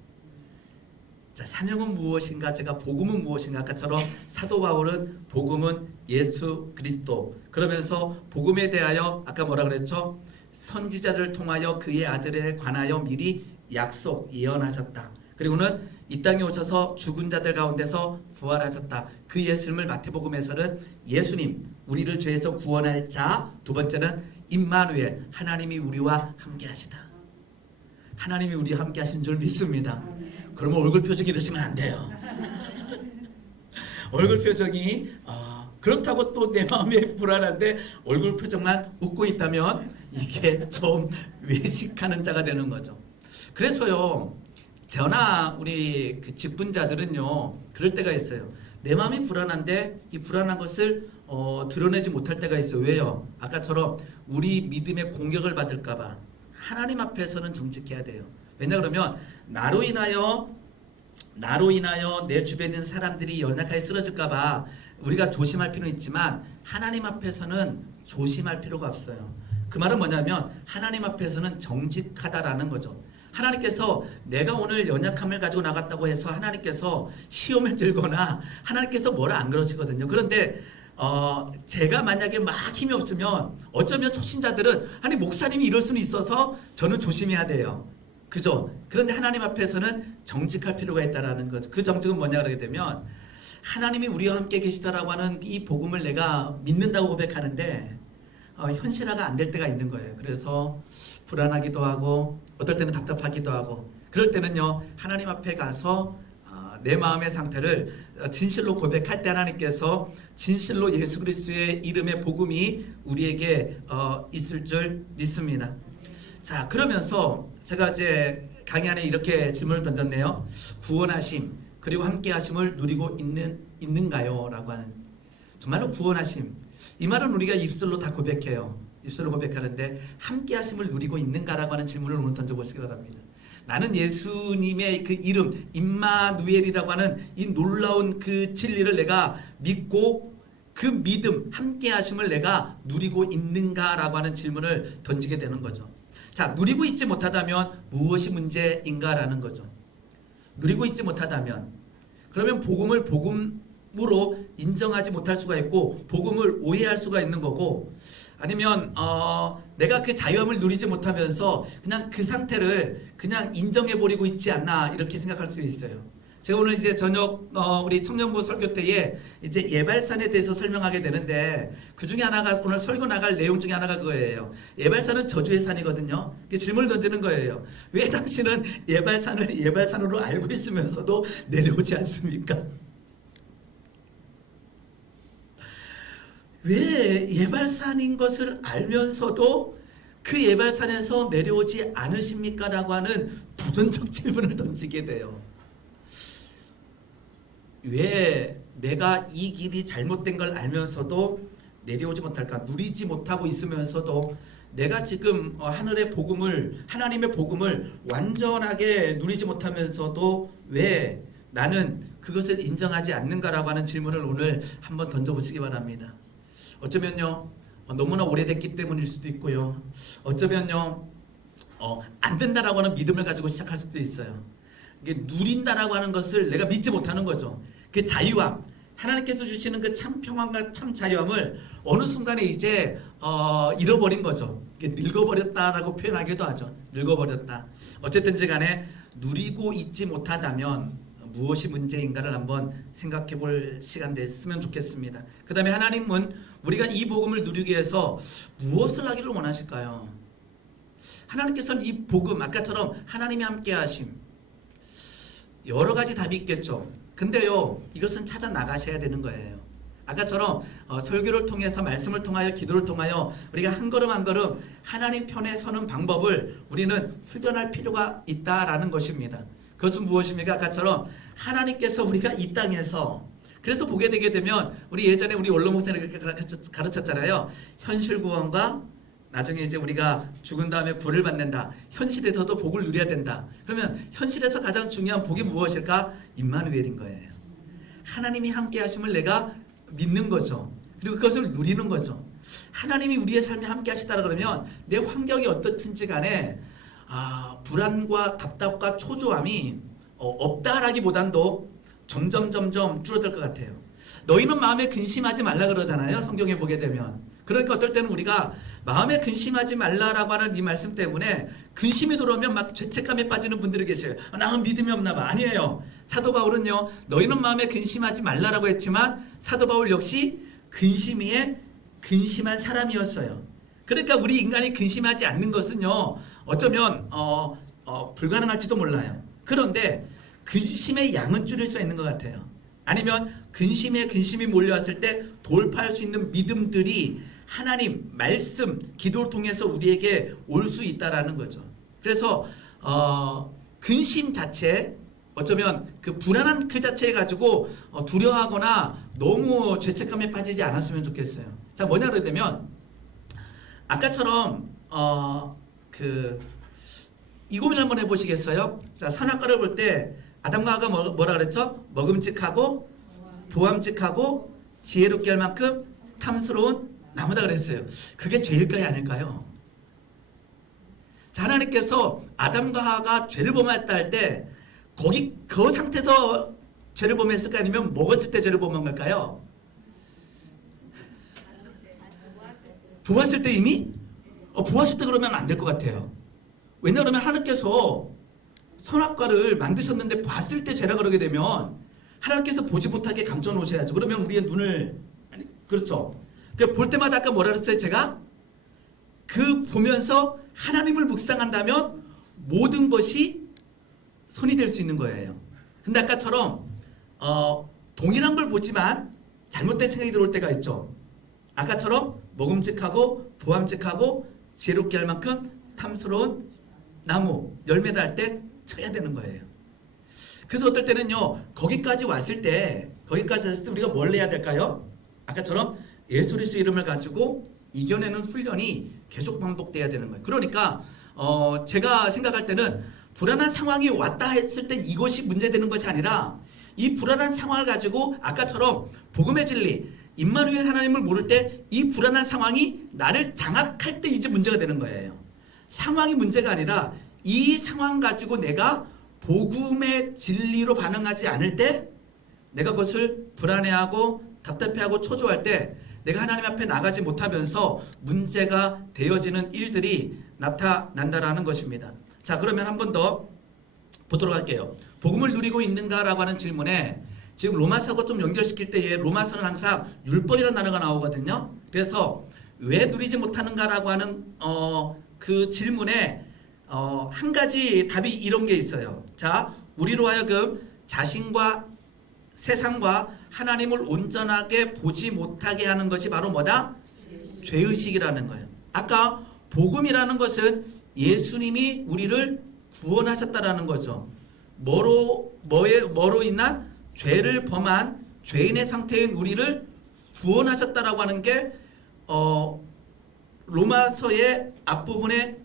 자, 사명은 무엇인가? 제가 복음은 무엇인가? 아까처럼 사도 바울은 복음은 예수 그리스도. 그러면서 복음에 대하여 아까 뭐라 그랬죠? 선지자를 통하여 그의 아들에 관하여 미리 약속 예언하셨다. 그리고는 이 땅에 오셔서 죽은 자들 가운데서 부활하셨다. 그 예수님을 마태복음에서는 예수님, 우리를 죄에서 구원할 자. 두 번째는 임마누엘, 하나님이 우리와 함께 하시다. 하나님이 우리와 함께 하신 줄 믿습니다. 그러면 얼굴 표정이 이러시면 안 돼요. 얼굴 표정이 그렇다고 또 내 마음이 불안한데 얼굴 표정만 웃고 있다면 이게 좀 외식하는 자가 되는 거죠. 그래서요, 저나 우리 그 직분자들은요, 그럴 때가 있어요. 내 마음이 불안한데 이 불안한 것을 드러내지 못할 때가 있어요. 왜요? 아까처럼 우리 믿음의 공격을 받을까봐 하나님 앞에서는 정직해야 돼요. 왜냐 그러면 나로 인하여 내 주변에 있는 사람들이 연약하게 쓰러질까봐 우리가 조심할 필요는 있지만 하나님 앞에서는 조심할 필요가 없어요. 그 말은 뭐냐면 하나님 앞에서는 정직하다라는 거죠. 하나님께서 내가 오늘 연약함을 가지고 나갔다고 해서 하나님께서 시험에 들거나 하나님께서 뭐라 안 그러시거든요. 그런데 제가 만약에 막 힘이 없으면 어쩌면 초신자들은 아니 목사님이 이럴 수는 있어서 저는 조심해야 돼요. 그죠? 그런데 하나님 앞에서는 정직할 필요가 있다라는 거죠. 그 정직은 뭐냐 그러게 되면 하나님이 우리와 함께 계시다라고 하는 이 복음을 내가 믿는다고 고백하는데 현실화가 안 될 때가 있는 거예요. 그래서 불안하기도 하고 어떨 때는 답답하기도 하고 그럴 때는요, 하나님 앞에 가서 내 마음의 상태를 진실로 고백할 때 하나님께서 진실로 예수 그리스도의 이름의 복음이 우리에게 있을 줄 믿습니다. 자, 그러면서 제가 이제 강의 안에 이렇게 질문을 던졌네요. 구원하심 그리고 함께하심을 누리고 있는가요? 라고 하는, 정말로 구원하심, 이 말은 우리가 입술로 다 고백해요. 입술로 고백하는데 함께하심을 누리고 있는가라고 하는 질문을 오늘 던져보시기 바랍니다. 나는 예수님의 그 이름 임마누엘이라고 하는 이 놀라운 그 진리를 내가 믿고 그 믿음 함께 하심을 내가 누리고 있는가라고 하는 질문을 던지게 되는 거죠. 자, 누리고 있지 못하다면 무엇이 문제인가라는 거죠. 누리고 있지 못하다면 그러면 복음을 복음으로 인정하지 못할 수가 있고 복음을 오해할 수가 있는 거고, 아니면 내가 그 자유함을 누리지 못하면서 그냥 그 상태를 그냥 인정해버리고 있지 않나 이렇게 생각할 수 있어요. 제가 오늘 이제 저녁 우리 청년부 설교 때에 이제 예발산에 대해서 설명하게 되는데, 그 중에 하나가 오늘 설교 나갈 내용 중에 하나가 그거예요. 예발산은 저주의 산이거든요. 질문을 던지는 거예요. 왜 당신은 예발산을 예발산으로 알고 있으면서도 내려오지 않습니까? 왜 예발산인 것을 알면서도 그 예발산에서 내려오지 않으십니까? 라고 하는 도전적 질문을 던지게 돼요. 왜 내가 이 길이 잘못된 걸 알면서도 내려오지 못할까? 누리지 못하고 있으면서도 내가 지금 하늘의 복음을, 하나님의 복음을 완전하게 누리지 못하면서도 왜 나는 그것을 인정하지 않는가라고 하는 질문을 오늘 한번 던져보시기 바랍니다. 어쩌면요 너무나 오래됐기 때문일 수도 있고요, 어쩌면요 안 된다라고 하는 믿음을 가지고 시작할 수도 있어요. 이게 누린다라고 하는 것을 내가 믿지 못하는 거죠. 그 자유함, 하나님께서 주시는 그 참 평안과 참 자유함을 어느 순간에 이제 잃어버린 거죠. 늙어버렸다라고 표현하기도 하죠. 늙어버렸다. 어쨌든지 간에 누리고 있지 못하다면 무엇이 문제인가를 한번 생각해 볼 시간 됐으면 좋겠습니다. 그 다음에 하나님은 우리가 이 복음을 누리기 위해서 무엇을 하기를 원하실까요? 하나님께서는 이 복음, 아까처럼 하나님이 함께 하심, 여러 가지 답이 있겠죠. 근데요 이것은 찾아 나가셔야 되는 거예요. 아까처럼 설교를 통해서, 말씀을 통하여, 기도를 통하여 우리가 한 걸음 한 걸음 하나님 편에 서는 방법을 우리는 훈련할 필요가 있다라는 것입니다. 그것은 무엇입니까? 아까처럼 하나님께서 우리가 이 땅에서, 그래서 보게 되게 되면 우리 예전에 우리 원로 목사님 그렇게 가르쳤잖아요. 현실 구원과 나중에 이제 우리가 죽은 다음에 구원을 받는다. 현실에서도 복을 누려야 된다. 그러면 현실에서 가장 중요한 복이 무엇일까? 임마누엘인 거예요. 하나님이 함께 하심을 내가 믿는 거죠. 그리고 그것을 누리는 거죠. 하나님이 우리의 삶에 함께 하시다라 그러면 내 환경이 어떻든지 간에 불안과 답답과 초조함이 없다라기보단도 점점 줄어들 것 같아요. 너희는 마음에 근심하지 말라 그러잖아요. 성경에 보게 되면. 그러니까 어떨 때는 우리가 마음에 근심하지 말라라고 하는 이 말씀 때문에 근심이 들어오면 막 죄책감에 빠지는 분들이 계셔요. 나는 믿음이 없나 봐. 아니에요. 사도 바울은요 너희는 마음에 근심하지 말라라고 했지만 사도 바울 역시 근심 위에 근심한 사람이었어요. 그러니까 우리 인간이 근심하지 않는 것은요 어쩌면 불가능할지도 몰라요. 그런데 근심의 양은 줄일 수 있는 것 같아요. 아니면 근심이 몰려왔을 때 돌파할 수 있는 믿음들이 하나님 말씀, 기도를 통해서 우리에게 올 수 있다라는 거죠. 그래서 근심 자체, 어쩌면 그 불안한 그 자체에 가지고 두려워하거나 너무 죄책감에 빠지지 않았으면 좋겠어요. 자, 뭐냐 그러면 아까처럼 이 고민 한번 해보시겠어요? 자, 선악과를 볼 때 아담과 하와가 뭐라 그랬죠? 먹음직하고 보암직하고 지혜롭게 할 만큼 탐스러운 나무다 그랬어요. 그게 죄일까요, 아닐까요? 자, 하나님께서 아담과 하와가 죄를 범했다 할 때 그 상태에서 죄를 범했을까, 아니면 먹었을 때 죄를 범한 걸까요? 보았을 때 이미? 보았을 때 그러면 안 될 것 같아요. 왜냐하면 하나님께서 선악과를 만드셨는데 봤을 때 죄라 그러게 되면 하나님께서 보지 못하게 감춰 놓으셔야죠. 그러면 우리의 눈을, 그렇죠. 볼 때마다 아까 뭐라 그랬어요? 제가 그 보면서 하나님을 묵상한다면 모든 것이 선이 될 수 있는 거예요. 근데 아까처럼 동일한 걸 보지만 잘못된 생각이 들어올 때가 있죠. 아까처럼 먹음직하고 보암직하고 지혜롭게 할 만큼 탐스러운 나무 열매 달 때 쳐야 되는 거예요. 그래서 어떨 때는요 거기까지 왔을 때 우리가 뭘 해야 될까요? 아까처럼 예수 그리스도 이름을 가지고 이겨내는 훈련이 계속 반복돼야 되는 거예요. 그러니까 제가 생각할 때는 불안한 상황이 왔다 했을 때 이것이 문제되는 것이 아니라 이 불안한 상황을 가지고 아까처럼 복음의 진리 임마누엘 하나님을 모를 때 이 불안한 상황이 나를 장악할 때 이제 문제가 되는 거예요. 상황이 문제가 아니라 이 상황 가지고 내가 복음의 진리로 반응하지 않을 때 내가 그것을 불안해하고 답답해하고 초조할 때 내가 하나님 앞에 나가지 못하면서 문제가 되어지는 일들이 나타난다라는 것입니다. 자, 그러면 한 번 더 보도록 할게요. 복음을 누리고 있는가라고 하는 질문에 지금 로마서하고 좀 연결시킬 때에 로마서는 항상 율법이라는 단어가 나오거든요. 그래서 왜 누리지 못하는가라고 하는 그 질문에 한 가지 답이 이런 게 있어요. 자, 우리로 하여금 자신과 세상과 하나님을 온전하게 보지 못하게 하는 것이 바로 뭐다? 죄의식이라는 거예요. 아까 복음이라는 것은 예수님이 우리를 구원하셨다라는 거죠. 뭐로 인한 죄를 범한 죄인의 상태인 우리를 구원하셨다라고 하는 게 로마서의 앞부분에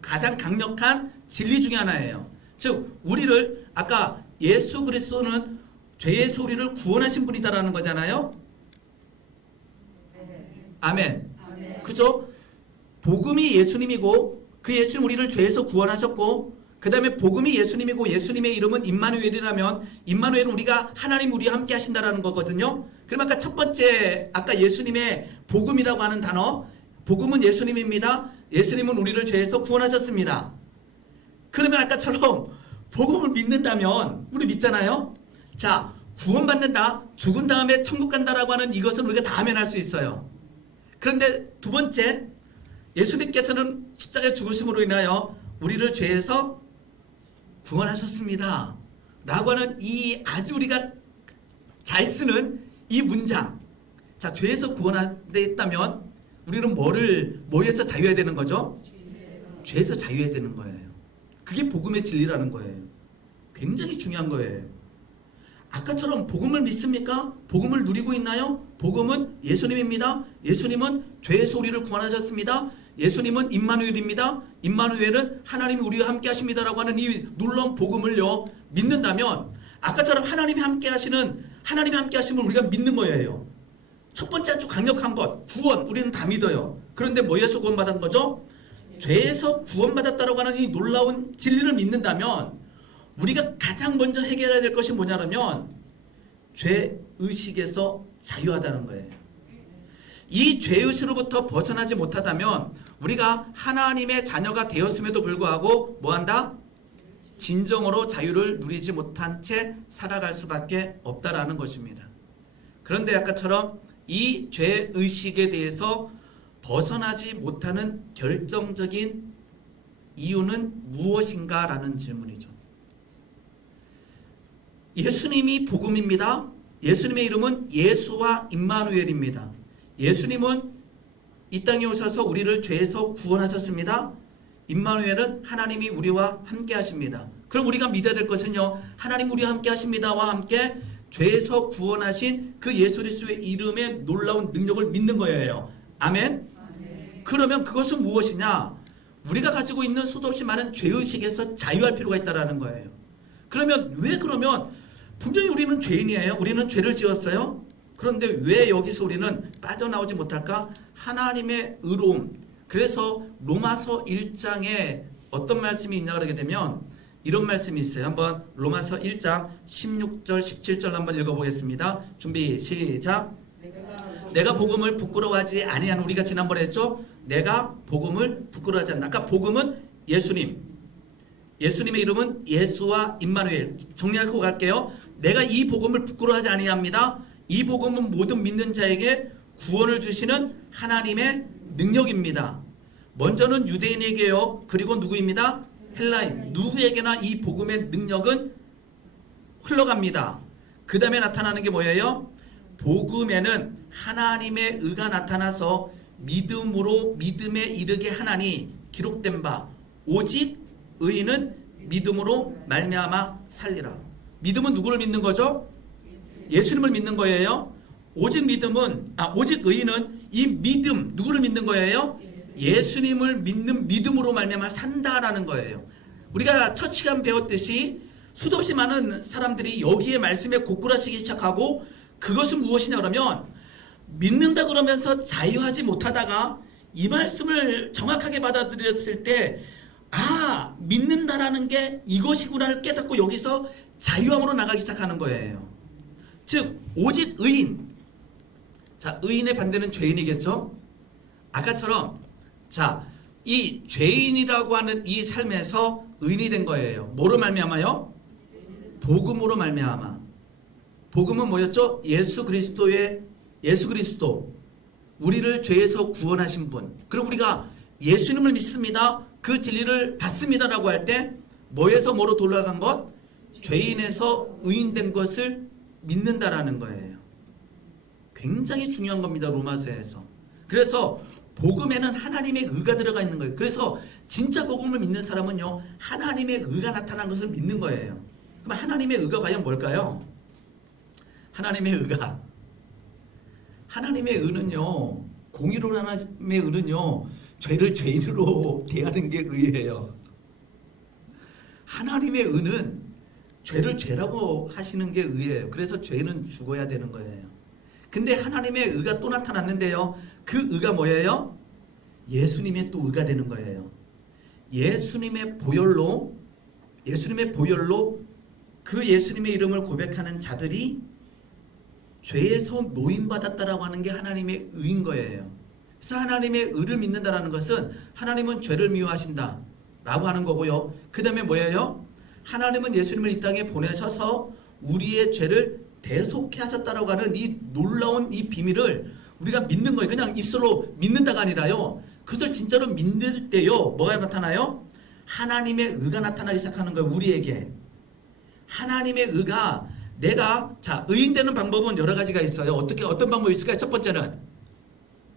가장 강력한 진리 중에 하나예요. 즉 우리를 아까 예수 그리스도는 죄에서 우리를 구원하신 분이다라는 거잖아요. 아멘. 그죠? 복음이 예수님이고 그 예수님 우리를 죄에서 구원하셨고 그 다음에 복음이 예수님이고 예수님의 이름은 임마누엘이라면 임마누엘은 우리가 하나님 우리와 함께 하신다라는 거거든요. 그럼 아까 첫 번째 아까 예수님의 복음이라고 하는 단어 복음은 예수님입니다. 예수님은 우리를 죄에서 구원하셨습니다. 그러면 아까처럼 복음을 믿는다면 우리 믿잖아요. 자, 구원받는다 죽은 다음에 천국 간다라고 하는 이것은 우리가 다 아멘할 수 있어요. 그런데 두 번째 예수님께서는 십자가에 죽으심으로 인하여 우리를 죄에서 구원하셨습니다 라고 하는 이 아주 우리가 잘 쓰는 이 문장. 자, 죄에서 구원됐다면 우리는 뭐에서 자유해야 되는 거죠? 죄에서 자유해야 되는 거예요. 그게 복음의 진리라는 거예요. 굉장히 중요한 거예요. 아까처럼 복음을 믿습니까? 복음을 누리고 있나요? 복음은 예수님입니다. 예수님은 죄에서 우리를 구원하셨습니다. 예수님은 임마누엘입니다. 임마누엘은 하나님이 우리와 함께 하십니다라고 하는 이 놀라운 복음을요 믿는다면 아까처럼 하나님이 함께 하심을 우리가 믿는 거예요. 첫 번째 아주 강력한 것 구원 우리는 다 믿어요. 그런데 뭐에서 구원받은 거죠? 죄에서 구원받았다라고 하는 이 놀라운 진리를 믿는다면 우리가 가장 먼저 해결해야 될 것이 뭐냐면 죄의식에서 자유하다는 거예요. 이 죄의식으로부터 벗어나지 못하다면 우리가 하나님의 자녀가 되었음에도 불구하고 뭐한다? 진정으로 자유를 누리지 못한 채 살아갈 수밖에 없다라는 것입니다. 그런데 아까처럼 이 죄의식에 대해서 벗어나지 못하는 결정적인 이유는 무엇인가 라는 질문이죠. 예수님이 복음입니다. 예수님의 이름은 예수와 임마누엘입니다. 예수님은 이 땅에 오셔서 우리를 죄에서 구원하셨습니다. 임마누엘은 하나님이 우리와 함께 하십니다. 그럼 우리가 믿어야 될 것은요. 하나님 우리와 함께 하십니다와 함께 죄에서 구원하신 그 예수 그리스도의 이름의 놀라운 능력을 믿는 거예요. 아멘. 그러면 그것은 무엇이냐? 우리가 가지고 있는 수도 없이 많은 죄의식에서 자유할 필요가 있다는 거예요. 그러면 분명히 우리는 죄인이에요. 우리는 죄를 지었어요. 그런데 왜 여기서 우리는 빠져나오지 못할까? 하나님의 의로움. 그래서 로마서 1장에 어떤 말씀이 있냐 그러게 되면 이런 말씀이 있어요. 한번 로마서 1장 16절 17절 한번 읽어보겠습니다. 준비 시작. 내가 복음을 부끄러워하지 아니하는 우리가 지난번에 했죠. 내가 복음을 부끄러워하지 않는다. 아까 복음은 예수님. 예수님의 이름은 예수와 임마누엘. 정리하고 갈게요. 내가 이 복음을 부끄러워하지 아니합니다. 이 복음은 모든 믿는 자에게 구원을 주시는 하나님의 능력입니다. 먼저는 유대인에게요. 그리고 누구입니다? 헬라인. 누구에게나 이 복음의 능력은 흘러갑니다. 그 다음에 나타나는 게 뭐예요? 복음에는 하나님의 의가 나타나서 믿음으로 믿음에 이르게 하나니 기록된 바 오직 의인은 믿음으로 말미암아 살리라. 믿음은 누구를 믿는 거죠? 예수님을 믿는 거예요. 오직 의인은 이 믿음 누구를 믿는 거예요? 예수님을 믿는 믿음으로 말미암아 산다라는 거예요. 우리가 첫 시간 배웠듯이 수도 없이 많은 사람들이 여기에 말씀에 고꾸라지기 시작하고 그것은 무엇이냐 그러면 믿는다 그러면서 자유하지 못하다가 이 말씀을 정확하게 받아들였을 때 믿는다라는 게 이것이구나를 깨닫고 여기서 자유함으로 나가기 시작하는 거예요. 즉 오직 의인. 자, 의인의 반대는 죄인이겠죠. 아까처럼 이 죄인이라고 하는 이 삶에서 의인이 된 거예요. 뭐로 말미암아요? 복음으로 말미암아. 복음은 뭐였죠? 예수 그리스도, 우리를 죄에서 구원하신 분. 그리고 우리가 예수님을 믿습니다, 그 진리를 받습니다라고 할 때 뭐에서 뭐로 돌아간 것? 죄인에서 의인된 것을 믿는다라는 거예요. 굉장히 중요한 겁니다, 로마서에서. 그래서 복음에는 하나님의 의가 들어가 있는 거예요. 그래서 진짜 복음을 믿는 사람은요, 하나님의 의가 나타난 것을 믿는 거예요. 그럼 하나님의 의가 과연 뭘까요? 하나님의 의는요, 공의로 하나님의 의는요, 죄를 죄인으로 대하는 게 의예요. 하나님의 의는 죄를 죄라고 하시는 게 의예요. 그래서 죄는 죽어야 되는 거예요. 근데 하나님의 의가 또 나타났는데요, 그 의가 뭐예요? 예수님의 또 의가 되는 거예요. 예수님의 보혈로 그 예수님의 이름을 고백하는 자들이 죄에서 노임받았다라고 하는 게 하나님의 의인 거예요. 그래서 하나님의 의를 믿는다라는 것은 하나님은 죄를 미워하신다 라고 하는 거고요. 그 다음에 뭐예요? 하나님은 예수님을 이 땅에 보내셔서 우리의 죄를 대속해 하셨다라고 하는 이 놀라운 이 비밀을 우리가 믿는 거예요. 그냥 입술로 믿는다가 아니라요, 그것을 진짜로 믿을 때요, 뭐가 나타나요? 하나님의 의가 나타나기 시작하는 거예요. 우리에게 하나님의 의가 의인 되는 방법은 여러 가지가 있어요. 어떤 방법이 있을까요? 첫 번째는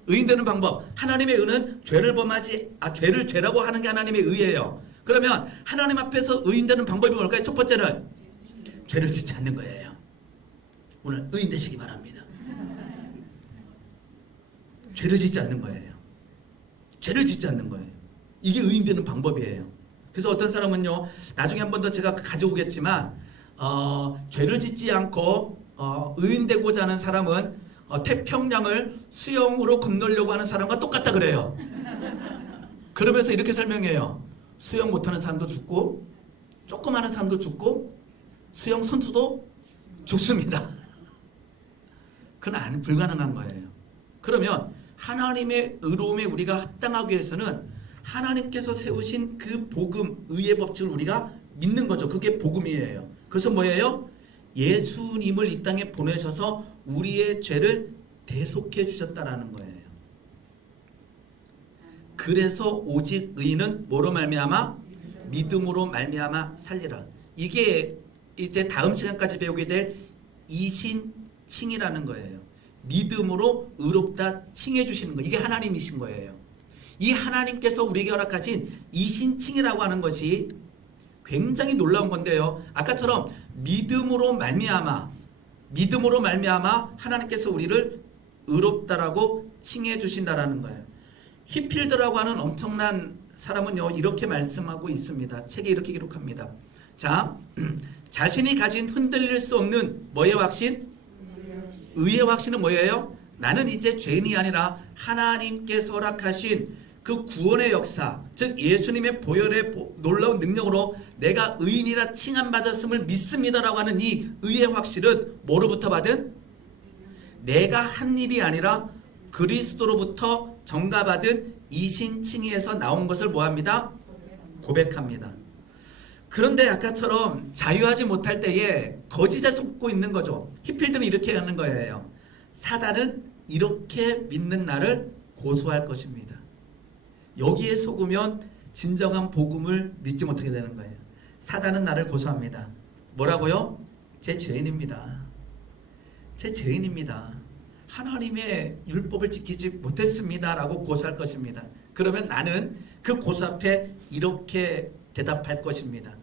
의인 되는 방법. 하나님의 의는 죄를 죄라고 하는 게 하나님의 의예요. 그러면 하나님 앞에서 의인 되는 방법이 뭘까요? 첫 번째는 죄를 짓지 않는 거예요. 오늘 의인 되시기 바랍니다. 죄를 짓지 않는 거예요. 죄를 짓지 않는 거예요. 이게 의인 되는 방법이에요. 그래서 어떤 사람은요, 나중에 한 번 더 제가 가져오겠지만 죄를 짓지 않고 의인 되고자 하는 사람은 태평양을 수영으로 건너려고 하는 사람과 똑같다 그래요. 그러면서 이렇게 설명해요. 수영 못하는 사람도 죽고 조그마한 사람도 죽고 수영 선수도 죽습니다. 그건 불가능한 거예요. 그러면 하나님의 의로움에 우리가 합당하기 위해서는 하나님께서 세우신 그 복음, 의의 법칙을 우리가 믿는 거죠. 그게 복음이에요. 그래서 뭐예요? 예수님을 이 땅에 보내셔서 우리의 죄를 대속해 주셨다라는 거예요. 그래서 오직 의인은 뭐로 말미암아? 믿음으로 말미암아 살리라. 이게 이제 다음 시간까지 배우게 될 이신칭이라는 거예요. 믿음으로 의롭다 칭해 주시는 거. 이게 하나님이신 거예요. 이 하나님께서 우리에게 허락하신 이신칭이라고 하는 것이 굉장히 놀라운 건데요. 아까처럼 믿음으로 말미암아 하나님께서 우리를 의롭다라고 칭해 주신다라는 거예요. 히필드라고 하는 엄청난 사람은요, 이렇게 말씀하고 있습니다. 책에 이렇게 기록합니다. 자, 자신이 가진 흔들릴 수 없는 뭐의 확신? 의의 확신은 뭐예요? 나는 이제 죄인이 아니라 하나님께서 허락하신 그 구원의 역사, 즉 예수님의 보혈의 놀라운 능력으로 내가 의인이라 칭함받았음을 믿습니다라고 하는 이 의의 확실은 뭐로부터 받은? 내가 한 일이 아니라 그리스도로부터 전가받은 이신칭의에서 나온 것을 뭐합니다? 고백합니다. 그런데 아까처럼 자유하지 못할 때에 거짓에 속고 있는 거죠. 히필드는 이렇게 하는 거예요. 사단은 이렇게 믿는 나를 고소할 것입니다. 여기에 속으면 진정한 복음을 믿지 못하게 되는 거예요. 사단은 나를 고소합니다. 뭐라고요? 제 죄인입니다. 하나님의 율법을 지키지 못했습니다 라고 고소할 것입니다. 그러면 나는 그 고소 앞에 이렇게 대답할 것입니다.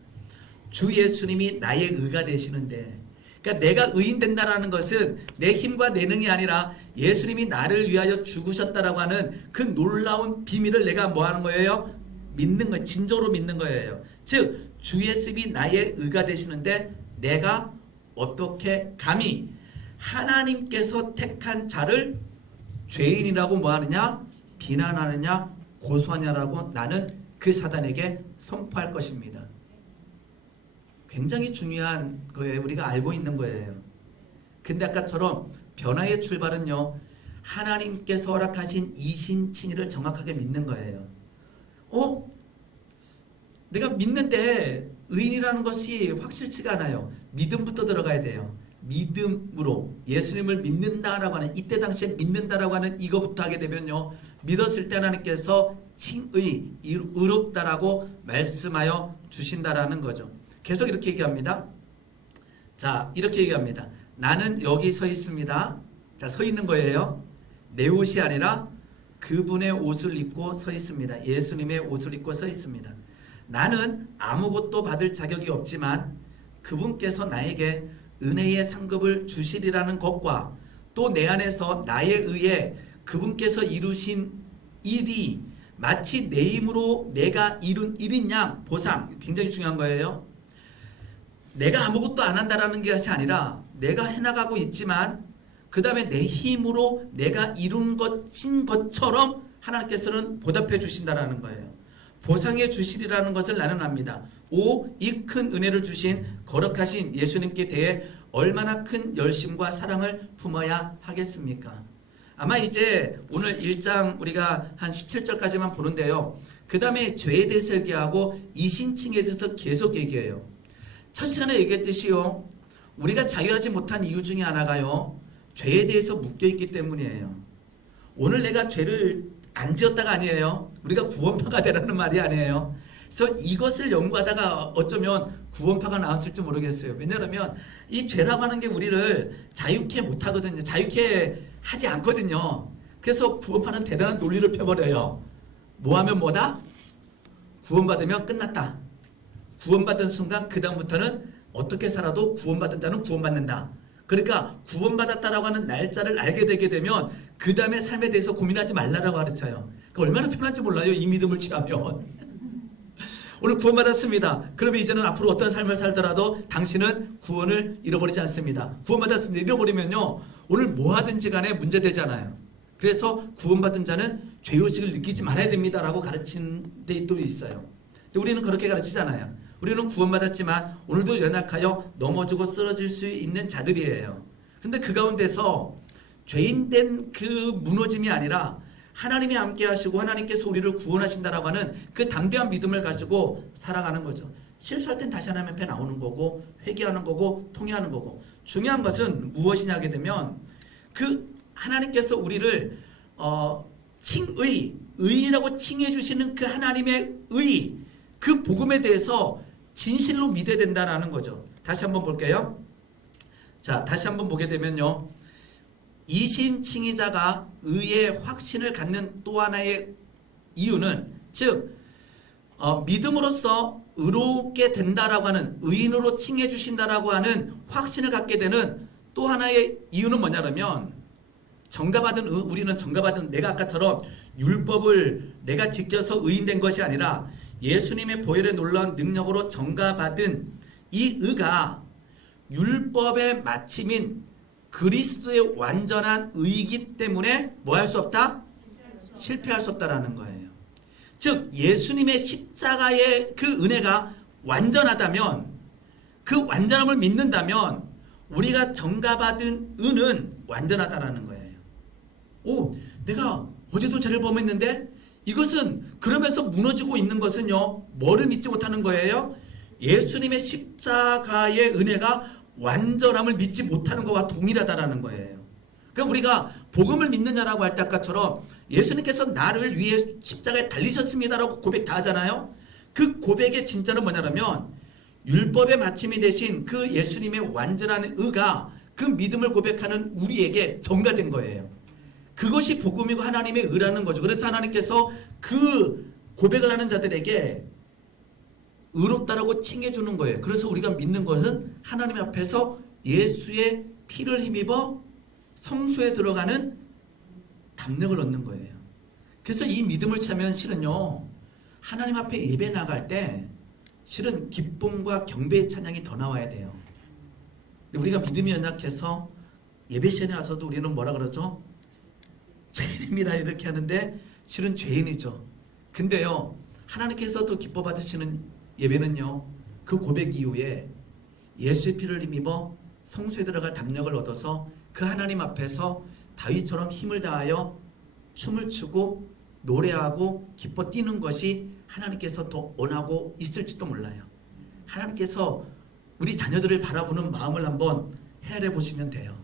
주 예수님이 나의 의가 되시는데, 그러니까 내가 의인 된다라는 것은 내 힘과 내 능이 아니라 예수님이 나를 위하여 죽으셨다라고 하는 그 놀라운 비밀을 내가 뭐 하는 거예요? 믿는 거, 진정으로 믿는 거예요. 즉 주 예수님이 나의 의가 되시는데 내가 어떻게 감히 하나님께서 택한 자를 죄인이라고 뭐하느냐? 비난하느냐? 고소하냐라고 나는 그 사단에게 선포할 것입니다. 굉장히 중요한 거예요. 우리가 알고 있는 거예요. 근데 아까처럼 변화의 출발은요, 하나님께서 허락하신 이신칭의를 정확하게 믿는 거예요. 내가 믿는데 의인이라는 것이 확실치가 않아요. 믿음부터 들어가야 돼요. 믿음으로 예수님을 믿는다라고 하는, 이때 당시에 믿는다라고 하는 이거부터 하게 되면요, 믿었을 때 하나님께서 칭의, 의롭다라고 말씀하여 주신다라는 거죠. 계속 이렇게 얘기합니다. 자, 이렇게 얘기합니다. 나는 여기 서 있습니다. 자, 서 있는 거예요. 내 옷이 아니라 그분의 옷을 입고 서 있습니다. 예수님의 옷을 입고 서 있습니다. 나는 아무것도 받을 자격이 없지만 그분께서 나에게 은혜의 상급을 주시리라는 것과 또 내 안에서 나에 의해 그분께서 이루신 일이 마치 내 힘으로 내가 이룬 일인 양 보상, 굉장히 중요한 거예요. 내가 아무것도 안 한다라는 것이 아니라 내가 해나가고 있지만 그 다음에 내 힘으로 내가 이룬 것인 것처럼 하나님께서는 보답해 주신다라는 거예요. 보상해 주시리라는 것을 나는 압니다. 이 큰 은혜를 주신 거룩하신 예수님께 대해 얼마나 큰 열심과 사랑을 품어야 하겠습니까? 아마 이제 오늘 1장 우리가 한 17절까지만 보는데요. 그 다음에 죄에 대해서 얘기하고 이신칭에 대해서 계속 얘기해요. 첫 시간에 얘기했듯이요, 우리가 자유하지 못한 이유 중에 하나가요, 죄에 대해서 묶여있기 때문이에요. 오늘 내가 죄를 안 지었다가 아니에요. 우리가 구원파가 되라는 말이 아니에요. 그래서 이것을 연구하다가 어쩌면 구원파가 나왔을지 모르겠어요. 왜냐하면 이 죄라고 하는 게 우리를 자유케 못하거든요. 자유케 하지 않거든요. 그래서 구원파는 대단한 논리를 펴버려요. 뭐하면 뭐다? 구원받으면 끝났다. 구원받은 순간 그 다음부터는 어떻게 살아도 구원받은 자는 구원받는다. 그러니까 구원받았다라고 하는 날짜를 알게 되게 되면 그 다음에 삶에 대해서 고민하지 말라라고 가르쳐요. 그러니까 얼마나 편한지 몰라요. 이 믿음을 취하면. 오늘 구원받았습니다. 그러면 이제는 앞으로 어떤 삶을 살더라도 당신은 구원을 잃어버리지 않습니다. 구원받았습니다. 잃어버리면요, 오늘 뭐 하든지 간에 문제되잖아요. 그래서 구원받은 자는 죄의식을 느끼지 말아야 됩니다라고 가르친 데 또 있어요. 근데 우리는 그렇게 가르치잖아요. 우리는 구원받았지만 오늘도 연약하여 넘어지고 쓰러질 수 있는 자들이에요. 근데 그 가운데서 죄인된 그 무너짐이 아니라 하나님이 함께 하시고 하나님께서 우리를 구원하신다라고 하는 그 담대한 믿음을 가지고 살아가는 거죠. 실수할 땐 다시 하나님 앞에 나오는 거고 회개하는 거고 통회하는 거고, 중요한 것은 무엇이냐 하게 되면 그 하나님께서 우리를 의인이라고 칭해 주시는 그 하나님의 의, 그 복음에 대해서 진실로 믿어야 된다라는 거죠. 다시 한번 볼게요. 자, 다시 한번 보게 되면요, 이신칭의자가 의의 확신을 갖는 또 하나의 이유는, 즉 믿음으로써 의롭게 된다라고 하는, 의인으로 칭해 주신다라고 하는 확신을 갖게 되는 또 하나의 이유는 뭐냐면, 우리는 정가받은, 내가 아까처럼 율법을 내가 지켜서 의인된 것이 아니라 예수님의 보혈의 놀라운 능력으로 정가받은 이 의가 율법의 마침인 그리스도의 완전한 의이기 때문에 뭐 할 수 없다? 실패할 수 없다라는 거예요. 즉 예수님의 십자가의 그 은혜가 완전하다면, 그 완전함을 믿는다면 우리가 정가받은 의는 완전하다라는 거예요. 내가 어제도 죄를 범했는데 이것은, 그러면서 무너지고 있는 것은요, 뭐를 믿지 못하는 거예요? 예수님의 십자가의 은혜가 완전함을 믿지 못하는 것과 동일하다라는 거예요. 그러니까 우리가 복음을 믿느냐라고 할 때 아까처럼 예수님께서 나를 위해 십자가에 달리셨습니다라고 고백 다 하잖아요. 그 고백의 진짜는 뭐냐면 율법의 마침이 되신 그 예수님의 완전한 의가 그 믿음을 고백하는 우리에게 전가된 거예요. 그것이 복음이고 하나님의 의라는 거죠. 그래서 하나님께서 그 고백을 하는 자들에게 의롭다라고 칭해 주는 거예요. 그래서 우리가 믿는 것은 하나님 앞에서 예수의 피를 힘입어 성소에 들어가는 담력을 얻는 거예요. 그래서 이 믿음을 차면 실은요, 하나님 앞에 예배 나갈 때 실은 기쁨과 경배의 찬양이 더 나와야 돼요. 근데 우리가 믿음이 연약해서 예배 시간에 와서도 우리는 뭐라 그러죠? 죄인입니다 이렇게 하는데 실은 죄인이죠. 근데요 하나님께서도 기뻐 받으시는 예배는요 그 고백 이후에 예수의 피를 힘입어 성소에 들어갈 담력을 얻어서 그 하나님 앞에서 다윗처럼 힘을 다하여 춤을 추고 노래하고 기뻐 뛰는 것이 하나님께서 더 원하고 있을지도 몰라요. 하나님께서 우리 자녀들을 바라보는 마음을 한번 헤아려 보시면 돼요.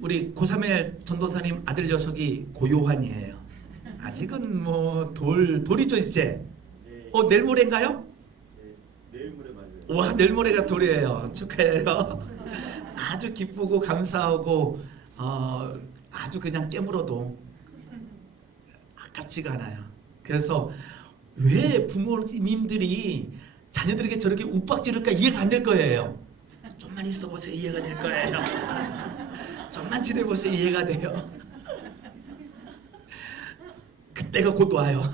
우리 고사멜 전도사님 아들 녀석이 고요한이에요. 아직은 뭐 돌이죠 이제. 내일 모레인가요? 네, 내일 모레 맞아요. 와 내일 모레가 돌이에요. 축하해요. 아주 기쁘고 감사하고 아주 그냥 깨물어도 아깝지가 않아요. 그래서 왜 부모님들이 자녀들에게 저렇게 욱박지를까 이해가 안 될 거예요. 좀만 있어 보세요 이해가 될 거예요. 좀만 지내보세요 이해가 돼요. 그때가 곧 와요.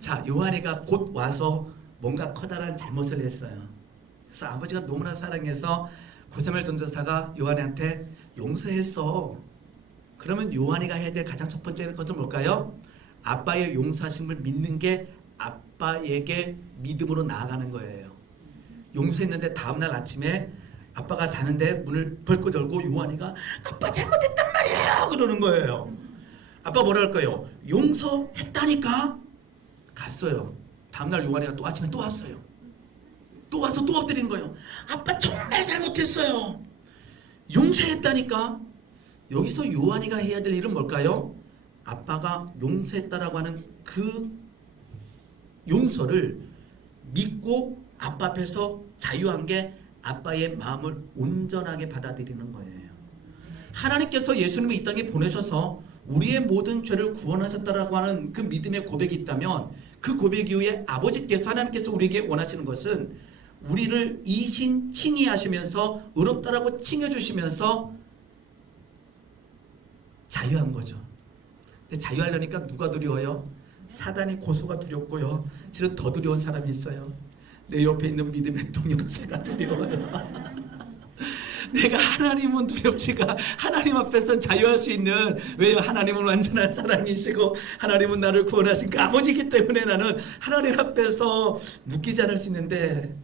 자 요한이가 곧 와서 뭔가 커다란 잘못을 했어요. 그래서 아버지가 너무나 사랑해서 고사멜 전도사가 요한이한테 용서했어. 그러면 요한이가 해야 될 가장 첫 번째 것은 뭘까요? 아빠의 용서하심을 믿는 게 아빠에게 믿음으로 나아가는 거예요. 용서했는데 다음날 아침에 아빠가 자는데 문을 벌컥 열고 요한이가 아빠 잘못했단 말이에요 그러는 거예요. 아빠 뭐라 할 거예요? 용서했다니까. 갔어요. 다음날 요한이가 또 아침에 또 왔어요. 또 와서 또 엎드린 거예요. 아빠 정말 잘못했어요. 용서했다니까. 여기서 요한이가 해야 될 일은 뭘까요? 아빠가 용서했다라고 하는 그 용서를 믿고 아빠 앞에서 자유한 게 아빠의 마음을 온전하게 받아들이는 거예요. 하나님께서 예수님을 이 땅에 보내셔서 우리의 모든 죄를 구원하셨다라고 하는 그 믿음의 고백이 있다면 그 고백 이후에 아버지께서 하나님께서 우리에게 원하시는 것은 우리를 이신 칭의하시면서 의롭다라고 칭해주시면서 자유한 거죠. 근데 자유하려니까 누가 두려워요? 사단이 고소가 두렵고요. 실은 더 두려운 사람이 있어요. 내 옆에 있는 믿음의 동역자가 두려워요. 내가 하나님은 두렵지가 하나님 앞에서는 자유할 수 있는 왜요? 하나님은 완전한 사랑이시고 하나님은 나를 구원하신 그 아버지이기 때문에 나는 하나님 앞에서 묶이지 않을 수 있는데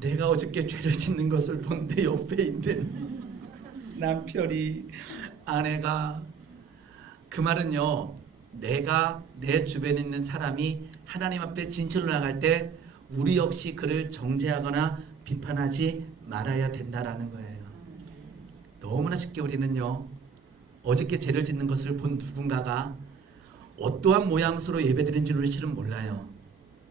내가 어저께 죄를 짓는 것을 본 내 옆에 있는 남편이 아내가 그 말은요 내가 내 주변에 있는 사람이 하나님 앞에 진실로 나갈 때 우리 역시 그를 정죄하거나 비판하지 말아야 된다라는 거예요. 너무나 쉽게 우리는요 어저께 죄를 짓는 것을 본 누군가가 어떠한 모양새로 예배드린지를 실은 몰라요.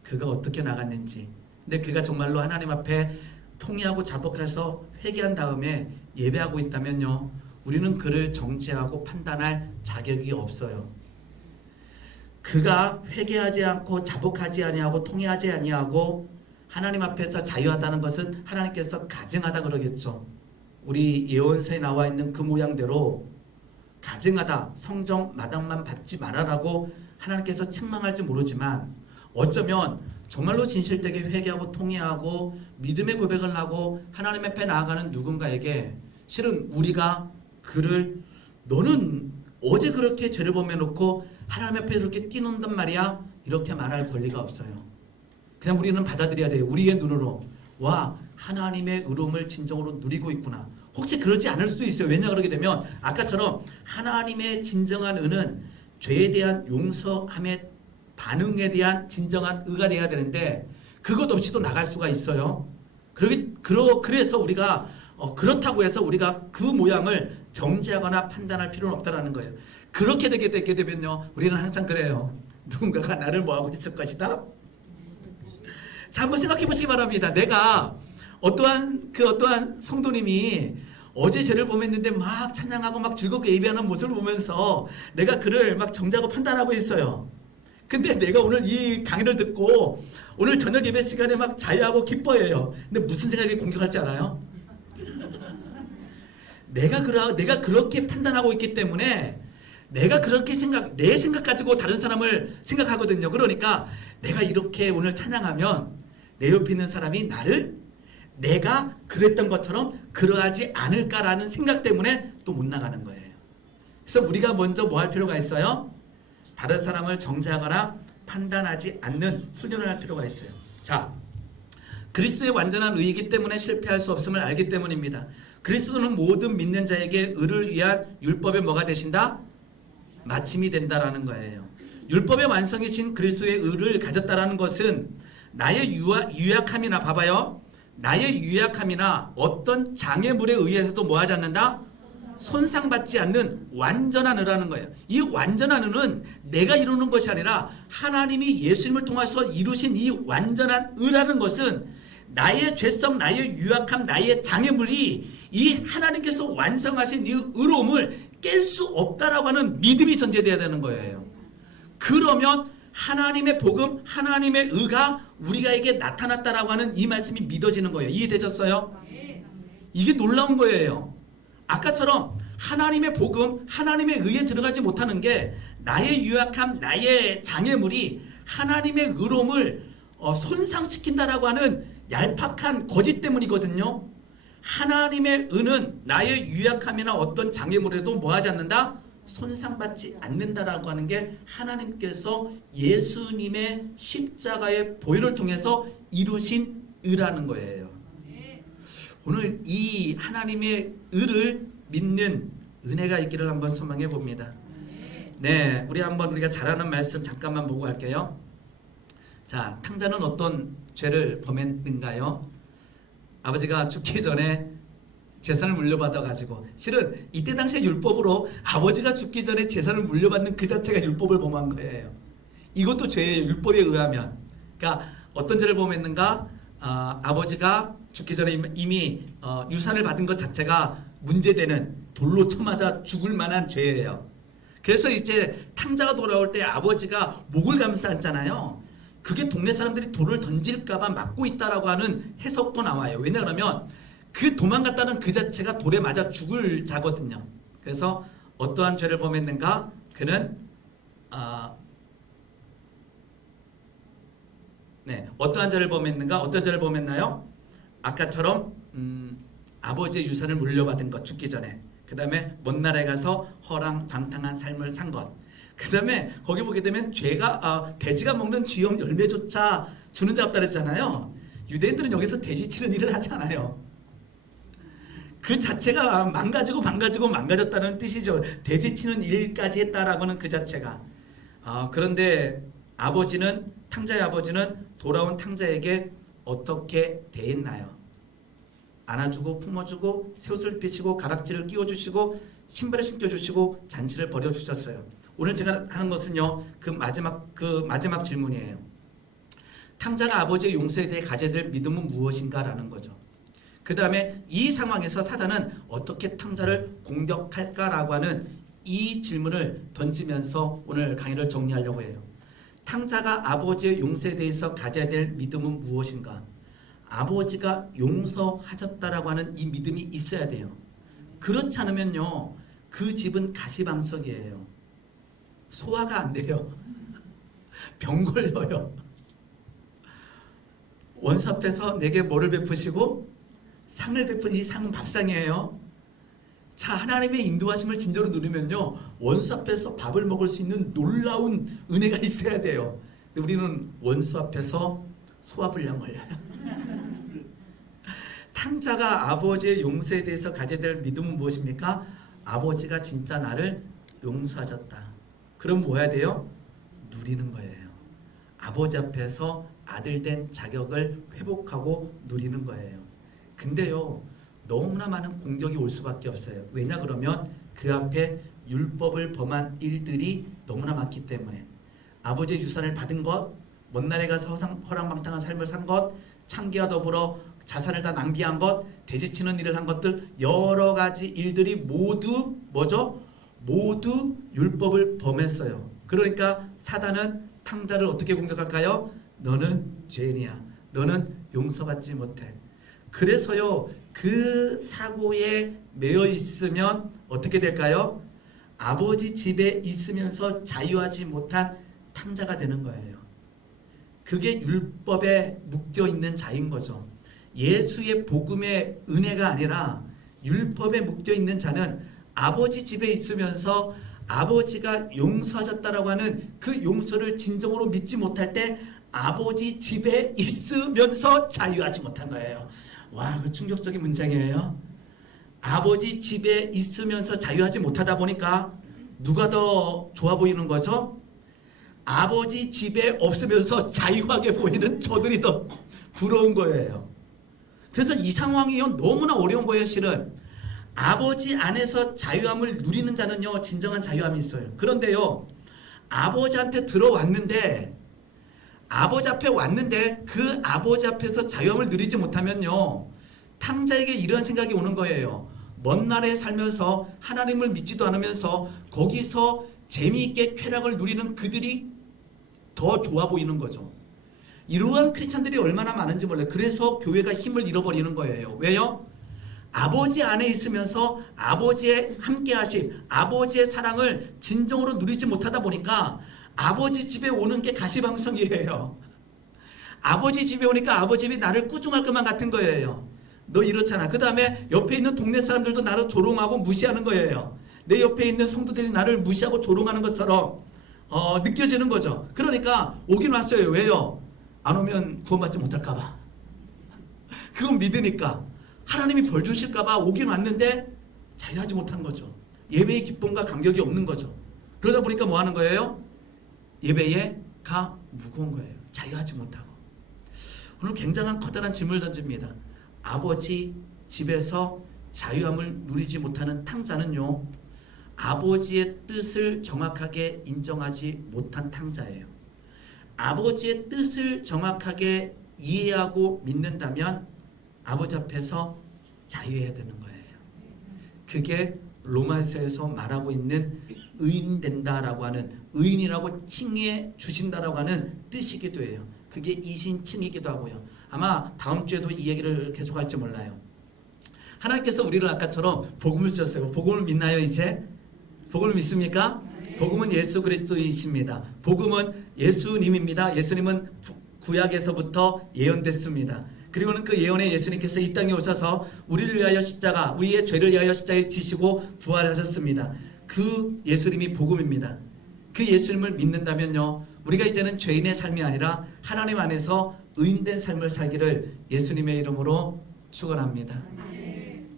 그가 어떻게 나갔는지. 근데 그가 정말로 하나님 앞에 통회하고 자복해서 회개한 다음에 예배하고 있다면요 우리는 그를 정죄하고 판단할 자격이 없어요. 그가 회개하지 않고 자복하지 아니하고 통회하지 아니하고 하나님 앞에서 자유하다는 것은 하나님께서 가증하다 그러겠죠. 우리 예언서에 나와 있는 그 모양대로 가증하다, 성정 마당만 밟지 말아라고 하나님께서 책망할지 모르지만 어쩌면 정말로 진실되게 회개하고 통회하고 믿음의 고백을 하고 하나님 앞에 나아가는 누군가에게 실은 우리가 그를 너는 어제 그렇게 죄를 범해놓고 하나님 앞에 이렇게 뛰논단 말이야 이렇게 말할 권리가 없어요. 그냥 우리는 받아들여야 돼요. 우리의 눈으로 와 하나님의 의로움을 진정으로 누리고 있구나. 혹시 그러지 않을 수도 있어요. 왜냐 그러게 되면 아까처럼 하나님의 진정한 의는 죄에 대한 용서함의 반응에 대한 진정한 의가 돼야 되는데 그것 없이도 나갈 수가 있어요. 그래서 우리가 그렇다고 해서 우리가 그 모양을 정죄하거나 판단할 필요는 없다라는 거예요. 그렇게 되게 되면요 우리는 항상 그래요. 누군가가 나를 뭐하고 있을 것이다. 자 한번 생각해 보시기 바랍니다. 내가 어떠한 성도님이 어제 죄를 범했는데 막 찬양하고 막 즐겁게 예배하는 모습을 보면서 내가 그를 막 정죄하고 판단하고 있어요. 근데 내가 오늘 이 강의를 듣고 오늘 저녁 예배 시간에 막 자유하고 기뻐해요. 근데 무슨 생각이 공격할지 알아요? 내가 그렇게 판단하고 있기 때문에 내가 그렇게 내 생각 가지고 다른 사람을 생각하거든요. 그러니까 내가 이렇게 오늘 찬양하면 내 옆에 있는 사람이 나를 내가 그랬던 것처럼 그러하지 않을까라는 생각 때문에 또 못 나가는 거예요. 그래서 우리가 먼저 뭐 할 필요가 있어요? 다른 사람을 정죄하거나 판단하지 않는 훈련을 할 필요가 있어요. 자, 그리스도의 완전한 의이기 때문에 실패할 수 없음을 알기 때문입니다. 그리스도는 모든 믿는 자에게 의를 위한 율법의 뭐가 되신다? 마침이 된다라는 거예요. 율법의 완성이신 그리스도의 의를 가졌다라는 것은 나의 유약함이나 봐봐요. 나의 유약함이나 어떤 장애물에 의해서도 뭐하지 않는다? 손상받지 않는 완전한 의라는 거예요. 이 완전한 의는 내가 이루는 것이 아니라 하나님이 예수님을 통해서 이루신 이 완전한 의라는 것은 나의 죄성, 나의 유약함, 나의 장애물이 이 하나님께서 완성하신 이 의로움을 깰 수 없다라고 하는 믿음이 전제되어야 되는 거예요. 그러면 하나님의 복음, 하나님의 의가 우리가에게 나타났다라고 하는 이 말씀이 믿어지는 거예요. 이해되셨어요? 이게 놀라운 거예요. 아까처럼 하나님의 복음, 하나님의 의에 들어가지 못하는 게 나의 유약함, 나의 장애물이 하나님의 의로움을 손상시킨다라고 하는 얄팍한 거짓 때문이거든요. 하나님의 의는 나의 유약함이나 어떤 장애물에도 뭐하지 않는다? 손상받지 않는다라고 하는 게 하나님께서 예수님의 십자가의 보혈을 통해서 이루신 의라는 거예요. 오늘 이 하나님의 의를 믿는 은혜가 있기를 한번 소망해 봅니다. 네, 우리가 잘 아는 말씀 잠깐만 보고 갈게요. 자, 탕자는 어떤 죄를 범했는가요? 아버지가 죽기 전에 재산을 물려받아 가지고, 실은 이때 당시에 율법으로 아버지가 죽기 전에 재산을 물려받는 그 자체가 율법을 범한 거예요. 이것도 죄예요. 율법에 의하면. 그러니까 어떤 죄를 범했는가? 아버지가 죽기 전에 이미 유산을 받은 것 자체가 문제되는, 돌로 쳐맞아 죽을 만한 죄예요. 그래서 이제 탕자가 돌아올 때 아버지가 목을 감쌌잖아요. 그게 동네 사람들이 돌을 던질까봐 막고 있다라고 하는 해석도 나와요. 왜냐하면 그 도망갔다는 그 자체가 돌에 맞아 죽을 자거든요. 그래서 어떠한 죄를 범했는가? 그는 어떠한 죄를 범했는가? 어떤 죄를 범했나요? 아까처럼 아버지의 유산을 물려받은 것, 죽기 전에. 그 다음에 먼 나라에 가서 허랑방탕한 삶을 산 것. 그 다음에 거기 보게 되면 죄가 돼지가 먹는 쥐염 열매조차 주는 자 없다 그랬잖아요. 유대인들은 여기서 돼지 치는 일을 하지 않아요. 그 자체가 망가졌다는 뜻이죠. 돼지 치는 일까지 했다라고는 그 자체가. 그런데 탕자의 아버지는 돌아온 탕자에게 어떻게 대했나요? 안아주고 품어주고 새옷을 입히시고 가락지를 끼워주시고 신발을 신겨주시고 잔치를 벌여주셨어요. 오늘 제가 하는 것은요, 그 마지막 질문이에요. 탕자가 아버지의 용서에 대해 가져야 될 믿음은 무엇인가 라는 거죠. 그 다음에 이 상황에서 사단은 어떻게 탕자를 공격할까라고 하는 이 질문을 던지면서 오늘 강의를 정리하려고 해요. 탕자가 아버지의 용서에 대해서 가져야 될 믿음은 무엇인가? 아버지가 용서하셨다라고 하는 이 믿음이 있어야 돼요. 그렇지 않으면요, 그 집은 가시방석이에요. 소화가 안 돼요. 병 걸려요. 원수 앞에서 내게 뭐를 베푸시고 상을 베푼 이 상은 밥상이에요. 자, 하나님의 인도하심을 진정으로 누리면요, 원수 앞에서 밥을 먹을 수 있는 놀라운 은혜가 있어야 돼요. 근데 우리는 원수 앞에서 소화불량 걸려요. 탕자가 아버지의 용서에 대해서 가져야 될 믿음은 무엇입니까? 아버지가 진짜 나를 용서하셨다. 그럼 뭐 해야 돼요? 누리는 거예요. 아버지 앞에서 아들 된 자격을 회복하고 누리는 거예요. 근데요, 너무나 많은 공격이 올 수밖에 없어요. 왜냐 그러면 그 앞에 율법을 범한 일들이 너무나 많기 때문에. 아버지의 유산을 받은 것, 먼 나라에 가서 허랑방탕한 삶을 산 것, 창기와 더불어 자산을 다 낭비한 것, 돼지치는 일을 한 것들, 여러 가지 일들이 모두 뭐죠? 모두 율법을 범했어요. 그러니까 사단은 탕자를 어떻게 공격할까요? 너는 죄인이야. 너는 용서받지 못해. 그래서요, 그 사고에 매여 있으면 어떻게 될까요? 아버지 집에 있으면서 자유하지 못한 탕자가 되는 거예요. 그게 율법에 묶여 있는 자인 거죠. 예수의 복음의 은혜가 아니라 율법에 묶여 있는 자는 아버지 집에 있으면서 아버지가 용서하셨다라고 하는 그 용서를 진정으로 믿지 못할 때 아버지 집에 있으면서 자유하지 못한 거예요. 와, 그 충격적인 문장이에요. 아버지 집에 있으면서 자유하지 못하다 보니까 누가 더 좋아 보이는 거죠? 아버지 집에 없으면서 자유하게 보이는 저들이 더 부러운 거예요. 그래서 이 상황이 너무나 어려운 거예요. 실은 아버지 안에서 자유함을 누리는 자는요, 진정한 자유함이 있어요. 그런데요, 아버지한테 들어왔는데, 아버지 앞에 왔는데 그 아버지 앞에서 자유함을 누리지 못하면요, 탕자에게 이런 생각이 오는 거예요. 먼 나라에 살면서 하나님을 믿지도 않으면서 거기서 재미있게 쾌락을 누리는 그들이 더 좋아 보이는 거죠. 이러한 크리스찬들이 얼마나 많은지 몰라요. 그래서 교회가 힘을 잃어버리는 거예요. 왜요? 아버지 안에 있으면서 아버지의 함께하심, 아버지의 사랑을 진정으로 누리지 못하다 보니까 아버지 집에 오는 게 가시방석이에요. 아버지 집에 오니까 아버지 집이 나를 꾸중할 것만 같은 거예요. 너 이렇잖아. 그 다음에 옆에 있는 동네 사람들도 나를 조롱하고 무시하는 거예요. 내 옆에 있는 성도들이 나를 무시하고 조롱하는 것처럼 느껴지는 거죠. 그러니까 오긴 왔어요. 왜요? 안 오면 구원받지 못할까 봐. 그건 믿으니까. 하나님이 벌 주실까 봐 오긴 왔는데 자유하지 못한 거죠. 예배의 기쁨과 감격이 없는 거죠. 그러다 보니까 뭐 하는 거예요? 예배가 무거운 거예요. 자유하지 못하고. 오늘 굉장한 커다란 질문을 던집니다. 아버지 집에서 자유함을 누리지 못하는 탕자는요, 아버지의 뜻을 정확하게 인정하지 못한 탕자예요. 아버지의 뜻을 정확하게 이해하고 믿는다면 아버지 앞에서 자유해야 되는 거예요. 그게 로마서에서 말하고 있는 의인된다라고 하는, 의인이라고 칭해 주신다라고 하는 뜻이기도 해요. 그게 이신칭이기도 하고요. 아마 다음 주에도 이 얘기를 계속할지 몰라요. 하나님께서 우리를 아까처럼 복음을 주셨어요. 복음을 믿나요 이제? 복음을 믿습니까? 복음은 예수 그리스도이십니다. 복음은 예수님입니다. 예수님은 구약에서부터 예언됐습니다. 그리고는 그 예언의 예수님께서 이 땅에 오셔서 우리를 위하여 십자가, 우리의 죄를 위하여 십자가에 지시고 부활하셨습니다. 그 예수님이 복음입니다. 그 예수님을 믿는다면요, 우리가 이제는 죄인의 삶이 아니라 하나님 안에서 의인된 삶을 살기를 예수님의 이름으로 축원합니다.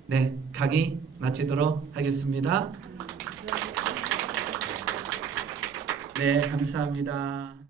네, 강의 마치도록 하겠습니다. 네, 감사합니다.